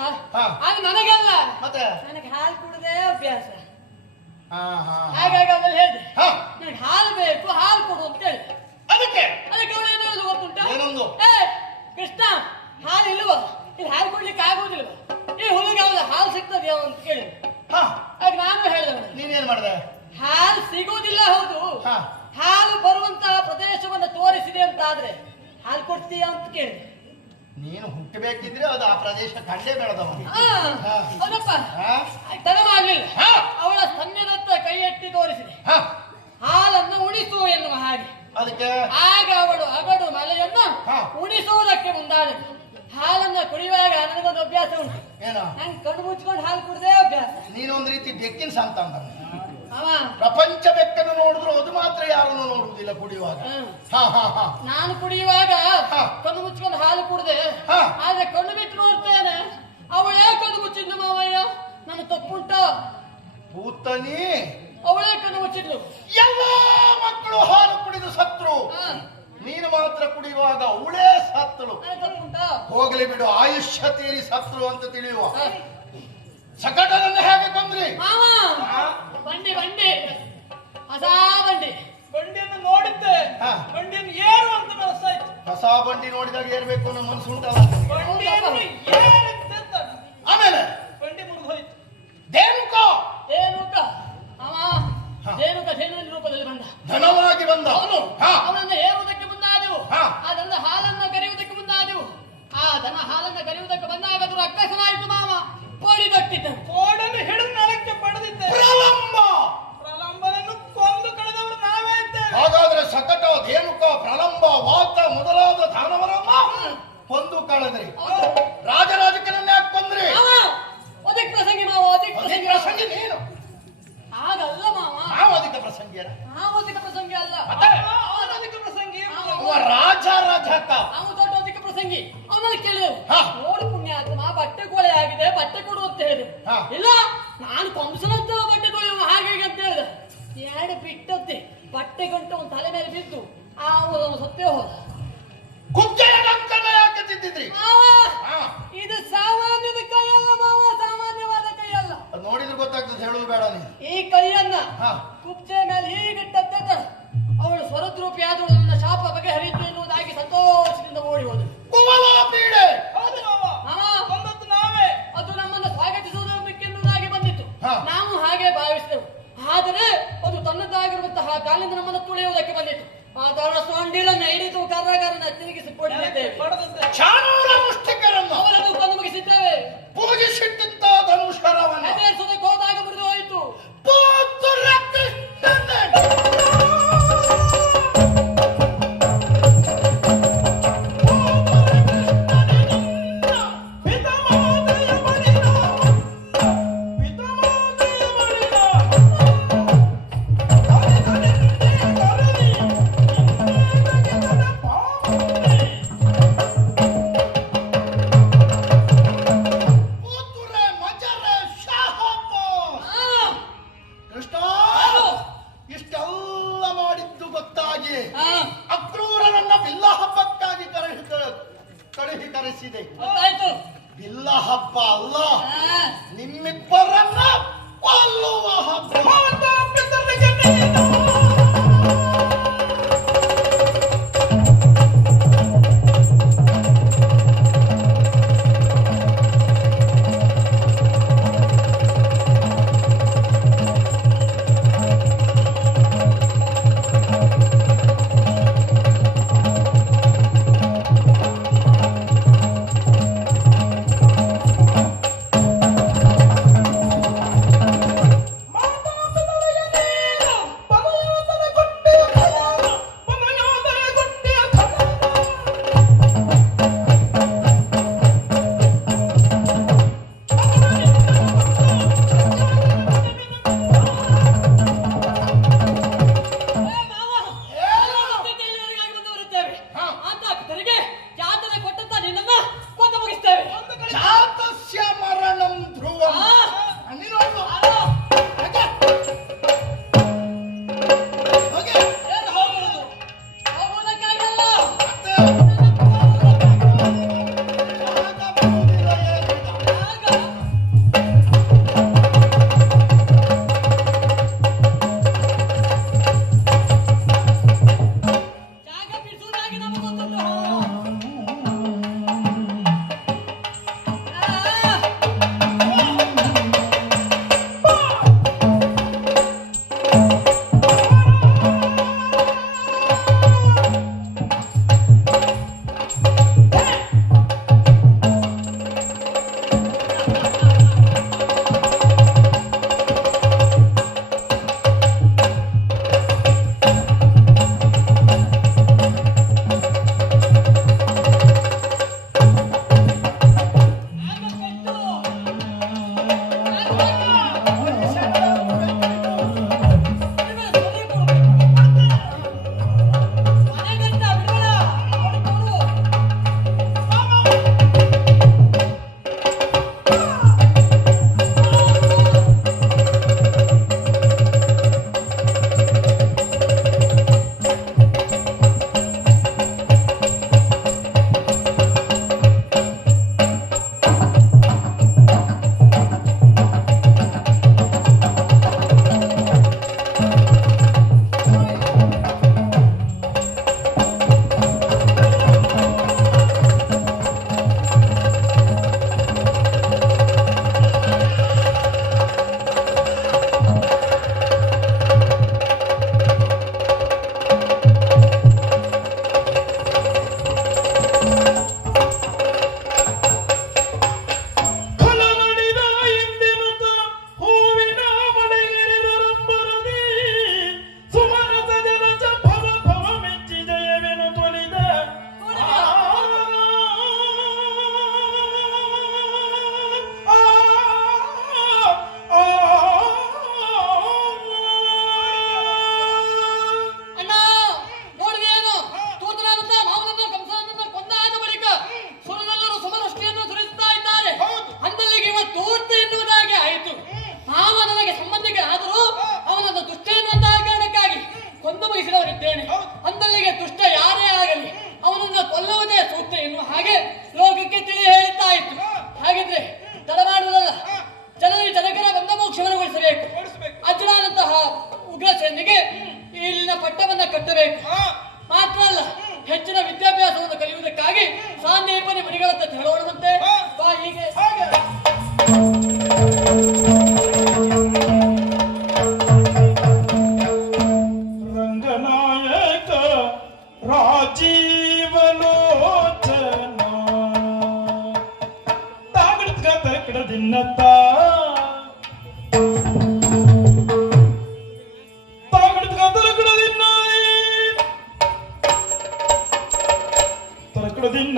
ಅದು ನನಗಲ್ಲ, ಮತ್ತೆ ನನಗೆ ಹಾಲು ಕುಡದೇ ಅಭ್ಯಾಸ. ಹಾ ಹಾ ಹಾಗಾಗಿ ಅವಳು ಹೇಳಿದೆ ಹಾ ನನಗೆ ಹಾಲು ಬೇಕು ಹಾಲು ಕೊಡು ಅಂತ ಹೇಳಿದೆ. ಅದಕ್ಕೆ ಅದಕ್ಕೆ ಅವಳು ಏನು ಹೇಳುದು ಗೊತ್ತುಂಟಾ? ಏನೊಂದು ಏ ಕೃಷ್ಣ ಹಾಲು ಇಲ್ವಾ, ಇಲ್ಲಿ ಹಾಲು ಕೊಡ್ಲಿಕ್ಕೆ ಆಗುವುದಿಲ್ವಾ, ಈ ಹುಡುಗ ಅವಳ ಹಾಲು ಸಿಗ್ತದೆಯೋ ಅಂತ ಕೇಳಿದೆ. ಹಾ ಆಗ ನಾನು ಹೇಳಿದೆ ಅವಳಿಗೆ, ನೀನೇನ್ ಮಾಡಿದೆ? ಹಾಲು ಸಿಗುವುದಿಲ್ಲ ಹೌದು, ಹಾ ಹಾಲು ಬರುವಂತಹ ಪ್ರದೇಶವನ್ನು ತೋರಿಸಿದೆ ಅಂತ ಆದ್ರೆ ಹಾಲು ಕೊಡ್ತೀಯಾ ಅಂತ ಕೇಳಿದೆ. ನೀನು ಹುಟ್ಟಬೇಕಿದ್ರೆ ಅದು ಆ ಪ್ರದೇಶ ಕಂಡೇ ಬೆಳೆದವ. ಹೌದಪ್ಪ. ಹಾ ತಡ ಮಾಡಲಿಲ್ಲ, ಹಾ ಅವಳ ಸ್ತನ್ಯದತ್ತ ಕೈ ಎತ್ತಿ ತೋರಿಸಿದೆ, ಹಾ ಹಾಲನ್ನು ಉಣಿಸು ಎನ್ನುವ ಹಾಗೆ. ಅದಕ್ಕೆ ಆಗ ಅವಳು ಅಗಡು ಮಲೆಯನ್ನು ಹಾ. ಉಣಿಸುವುದಕ್ಕೆ ಮುಂದಾದಳು. ಹಾಲನ್ನ ಕುಡಿಯುವಾಗ ನನಗೊಂದು ಅಭ್ಯಾಸ ಉಂಟು, ಏನೋ ನಂಗೆ ಕಣ್ಣು ಮುಚ್ಕೊಂಡು ಹಾಲು ಕುಡಿದೇ ಅಭ್ಯಾಸ. ನೀನೊಂದ್ ರೀತಿ ಬೆಕ್ಕಿನ ಸಂತ ಅಂತ. ಅವ ಪ್ರಪಂಚ ಬೆಕ್ಕನ್ನು ನೋಡಿದ್ರು ಅದು ಮಾತ್ರ ಯಾರನ್ನು ನೋಡುವುದಿಲ್ಲ ಕುಡಿಯುವಾಗ. ಹಾ ಹಾ ಹಾ ನಾನು ಕುಡಿಯುವಾಗ ಹಾ. ಕಣ್ಣು ಮುಚ್ಕೊಂಡು ಹಾಲು ಕುಡಿದೆ, ಹಾ. ಆದ್ರೆ ಕಣ್ಣು ಬಿಟ್ಟು ನೋಡ್ತೇನೆ ಅವಳೇ ಕಣ್ಣು ಮುಚ್ಚಿದ್ಲು. ಮಾವಯ್ಯ ನನ್ನ ತಪ್ಪುಂಟ, ಭೂತನಿ ಅವಳೇ ಕಣ್ಣು ಮುಚ್ಚಿದ್ಲು. ಎಲ್ಲ ಮಕ್ಕಳು ಹಾಲು ಕುಡಿದು ಸತ್ರು, ಹಾ. ನೀನು ಮಾತ್ರ ಕುಡಿಯುವಾಗ ಅವಳೇ ಸತ್ತಳು. ನನ್ನ ತಪ್ಪುಂಟ. ಹೋಗ್ಲಿ ಬಿಡು, ಆಯುಷ್ಯ ತೀರಿ ಸತ್ರು ಅಂತ ತಿಳಿಯುವ. ಹಾ. ಸಕಟನನ್ನು ಹೇಗೆ ಕೊಂದ್ರಿ? ಮಾವ ಬಂಡಿ ಬಂಡಿ ಹೊಸ ಬಂಡಿ. ಬಂಡಿಯನ್ನು ನೋಡಿದ್ದೆ, ಹಾ. ಬಂಡಿಯನ್ನು ಏರು ಅಂತ ಮನಸ್ಸಾಯ್ತು. ಹೊಸ ಬಂಡಿ ನೋಡಿದಾಗ ಏರ್ಬೇಕು ಅನ್ನೋ ಮನಸ್ಸು ಉಂಟಲ್ಲ. ಬಂಡಿಯನ್ನು ಏರಿದ್ದ ಆಮೇಲೆ ಬಂಡಿ ಮುರಿದು ಹೋಯ್ತು. ದೇನುಕೋ ರೇಣುಕ ಅವ ಹಾ. ರೇಣುಕ ಧೇನುವಿನ ರೂಪದಲ್ಲಿ ಬಂದ. ಧನವಾಗಿ ಬಂದ. ಅವನು ಹಾ. ಅವನನ್ನು ಹೇರುವುದಕ್ಕೆ ಮುಂದಾದೆವು, ಹಾ. ಅದನ್ನ ಹಾಲನ್ನು ಕರೆಯುವುದಕ್ಕೆ ಮುಂದಾದೆವು. ಆ ದನ ಹಾಲನ್ನು ಕರೆಯುವುದಕ್ಕೆ ಬಂದಾಗ ಅದು ರಕ್ಕಸನಾಯಿತು. ಮಾವ ಪೋಡಿದಟ್ಟಿದ್ದ ಕೋಡನ್ನು ಹಿಡಿದು ನೆಲಕ್ಕೆ ಪಡೆದಿದ್ದೆ. ಪ್ರಲಂಬ. ಪ್ರಲಂಬನನ್ನು ಕೊಂದು ಕಳೆದವರು ನಾವೇ ಇದ್ದೇವೆ. ಹಾಗಾದ್ರೆ ಸಕಟ, ಧೇನುಕ, ಪ್ರಲಂಬ, ವಾತ ಮೊದಲಾದ ದಾನವರನ್ನ ಕೊಂದು ಕಳೆದ್ರಿ. ರಾಜರಾಜಕನನ್ನ ಯಾಕೆ ಕೊಂದ್ರಿ? ಅದಕ್ಕೆ ಪ್ರಸಂಗಿ ಮಾವ, ಅದಕ್ಕೆ ಅಧಿಕ ಪ್ರಸಂಗಿ. ಪ್ರಸಂಗಿ ನೀನು, ಹಾಗಲ್ಲ ಮಾವ, ನಾವು ಅಧಿಕ ಪ್ರಸಂಗಿಯರ. ನಾವು ಅಧಿಕ ಪ್ರಸಂಗಿ ಅಲ್ಲ. ಮತ್ತೆ ಅವನದಕ್ಕೆ ಪ್ರಸಂಗಿ. ಅವ ರಾಜ ರಾಜಕ. ನಾವು ದೊಡ್ಡ ಅಧಿಕ ಪ್ರಸಂಗಿ. ಅವನಲ್ಲಿ ಕೇಳಿದೆವು, ಹಾ. ನೋಡು ಪುಣ್ಯಾತ್ಮ ಬಟ್ಟೆ ಕೊಳೆ ಆಗಿದೆ, ಬಟ್ಟೆ ಕೊಡು ಅಂತ ಹೇಳಿದೆ. ಹಾ. ಇಲ್ಲ ನಾನು ಕಂಸನಂತ ಬಟ್ಟೆ ತೊಳೆಯುವ ಹಾಗೆ ಹೀಗೆ ಅಂತ ಹೇಳಿದೆ. ಎರಡು ಬಿಟ್ಟದ್ದೆ ಬಟ್ಟೆ ಗಂಟು ಅವನ ತಲೆ ಮೇಲೆ ಬಿದ್ದು ಅವನು ಸತ್ತೇ ಹೋದ. ಕುಬ್ಜೆಯ ಡಂಕನ್ನ ಯಾಕೆ ತಿದ್ದಿದ್ರಿ? ಮಾವ, ಹಾ. ಇದು ಸಾಮಾನ್ಯದ ಕೈಯಲ್ಲ ಮಾವ, ಸಾಮಾನ್ಯವಾದ ಕೈಯಲ್ಲ. ಅದು ನೋಡಿದ್ರೆ ಗೊತ್ತಾಗ್ತದೆ, ಹೇಳುದು ಬೇಡ ನೀನು. ಈ ಕೈಯನ್ನ ಹಾ. ಕುಬ್ಜೆ ಮೇಲೆ ಹೀಗಿಟ್ಟದ್ದ ಅವಳು ಸ್ವರದ್ರೂಪಿ ಆದಳು, ನನ್ನ ಶಾಪ ಬಗೆಹರಿತು ಎನ್ನುವುದಾಗಿ ಸಂತೋಷದಿಂದ ಓಡಿ ಹೋದಳು. ಕುವಲ ಪೀಡೆ. ಹೌದು ಮಾವ, ಮಾವ, ಕೊಂದದ್ದು ನಾವೇ. ಅದು ನಮ್ಮನ್ನು ಸ್ವಾಗತಿಸುವುದಕ್ಕೆನ್ನುವುದಾಗಿ ಬಂದಿತ್ತು. ಹಾ. ನಾವು ಹಾಗೆ ಭಾವಿಸಿದೆವು. ಆದರೆ ಅದು ತನ್ನದಾಗಿರುವಂತಹ ಕಾಲಿಂದ ನಮ್ಮನ್ನು ತುಳಿಯುವುದಕ್ಕೆ ಬಂದಿತ್ತು. ಅದರ ಸೊಂಡಿಲನ್ನು ಹಿಡಿದು ಕರ್ರಗಾರನ ತಿರುಗಿಸಿ ಕೊಡಿದ್ದೇವೆ. ಪಡೆದಂತೆ ಚಾಣೂರ ಮುಷ್ಟಿಕರನ್ನು ಅವರನ್ನು ಕೊಂದು ಮುಗಿಸಿದ್ದೇವೆ. ಪೂಜಿಸಿಟ್ಟಂತ ಧನುಷರವನ್ನು ಎದುರಿಸುವುದಕ್ಕೆ ಹೋದಾಗ ಮುರಿದು ಹೋಯಿತು. ಪುತ್ರ ಕೃಷ್ಣನೇ. ಪುತ್ರ ಮಜರ ಶಾಹಪ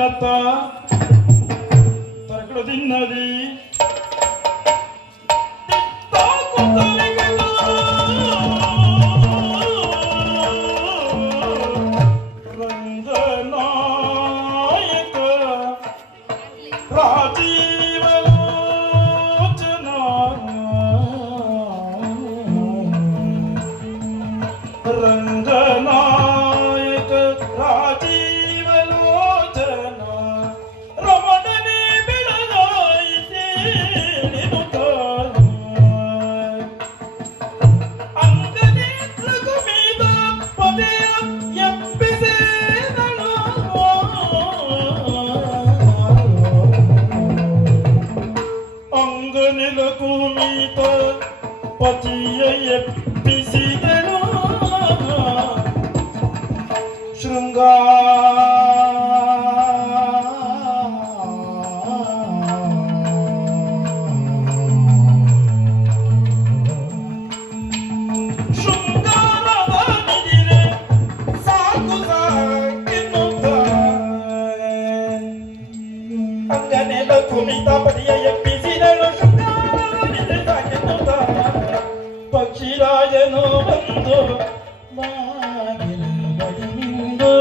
ತಿನ್ನತ್ತ ತರಕಡು ತಿನ್ನದಿ ರಂಗನಾಯಕ ರಾಜೀವಲೋಚನ ರಂಗನಾಯಕ ರಾಜೀವಲೋಚನ ರಮಣನೆ ಬೆಳಗಾಯಿಸಿ ಅಂಗನೇತ್ರ ಕುಮಿದ ಪದೆಯ ಎಬ್ಬಿಸಿದಳು ಅಂಗನಿಲ ಕುಮಿತ ಪತಿಯ ಎಬ್ಬಿಸಿದಳು ಶೃಂಗಾರವಾದಿರೆ ಸಾಕು ಸಾಕೆನ್ನುತ್ತ ಅಂಗನೆಲ ಕುಮಿತ ಪದಿಯ ಎಬ್ಬಿಸಿದಳು ಶೃಂಗಾರವಾದಿರೆ ಸಾಕೆನ್ನುತ್ತ ಪಕ್ಷಿರಾಜನು ಬಂದು ಬಾಗಿಲು ಬಳಿ ನಿಂದು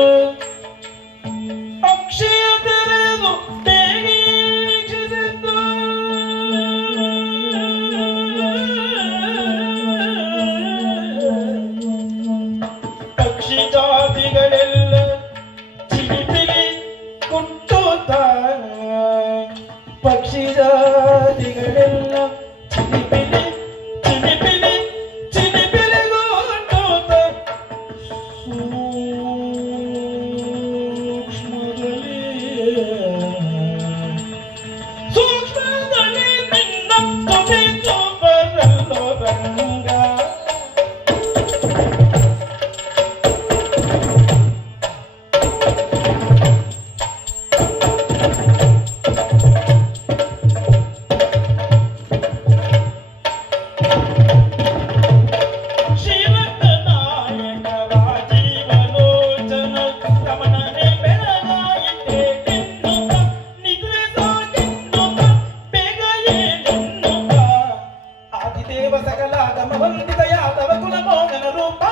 ಅಕ್ಷಯ ತೆರೆದು ನಿರೀಕ್ಷಿಸಿದ್ದು ಪಕ್ಷಿ ಜಾತಿಗಳೆಲ್ಲ ಚಿಲಿಪಿಲಿ ಕುಟ್ಟುತ್ತ ಪಕ್ಷಿ ಜಾತಿಗಳೆಲ್ಲ ಚಿಲಿಪಿಲಿ ಚಿಲಿಪಿಲಿ ಚಿಲಿಪಿಲಿ ಕುಟ್ಟುತ್ತ ಸೂಕ್ಷ್ಮದಲ್ಲಿ ನಿನ್ನ ತುಟಿತು ಬರಲು ರಂಗ ಶ್ರೀರಂಗನಾಯಕ ರಾಜೀವಲೋಚನ ರಮಣನೆ ಬೆಳಗಾಯಿತೆ ಎನ್ನುತ್ತ ನಿದ್ರೆ ಸಾಗೆನ್ನುತ್ತ ಬೇಗ ಏನೆನ್ನುತ್ತ ಆದಿದೇವ ಸಕಲ ಗಮವಂದಿತ ಯಾದವ ಕುಲಮೋಹನ ರೂಪ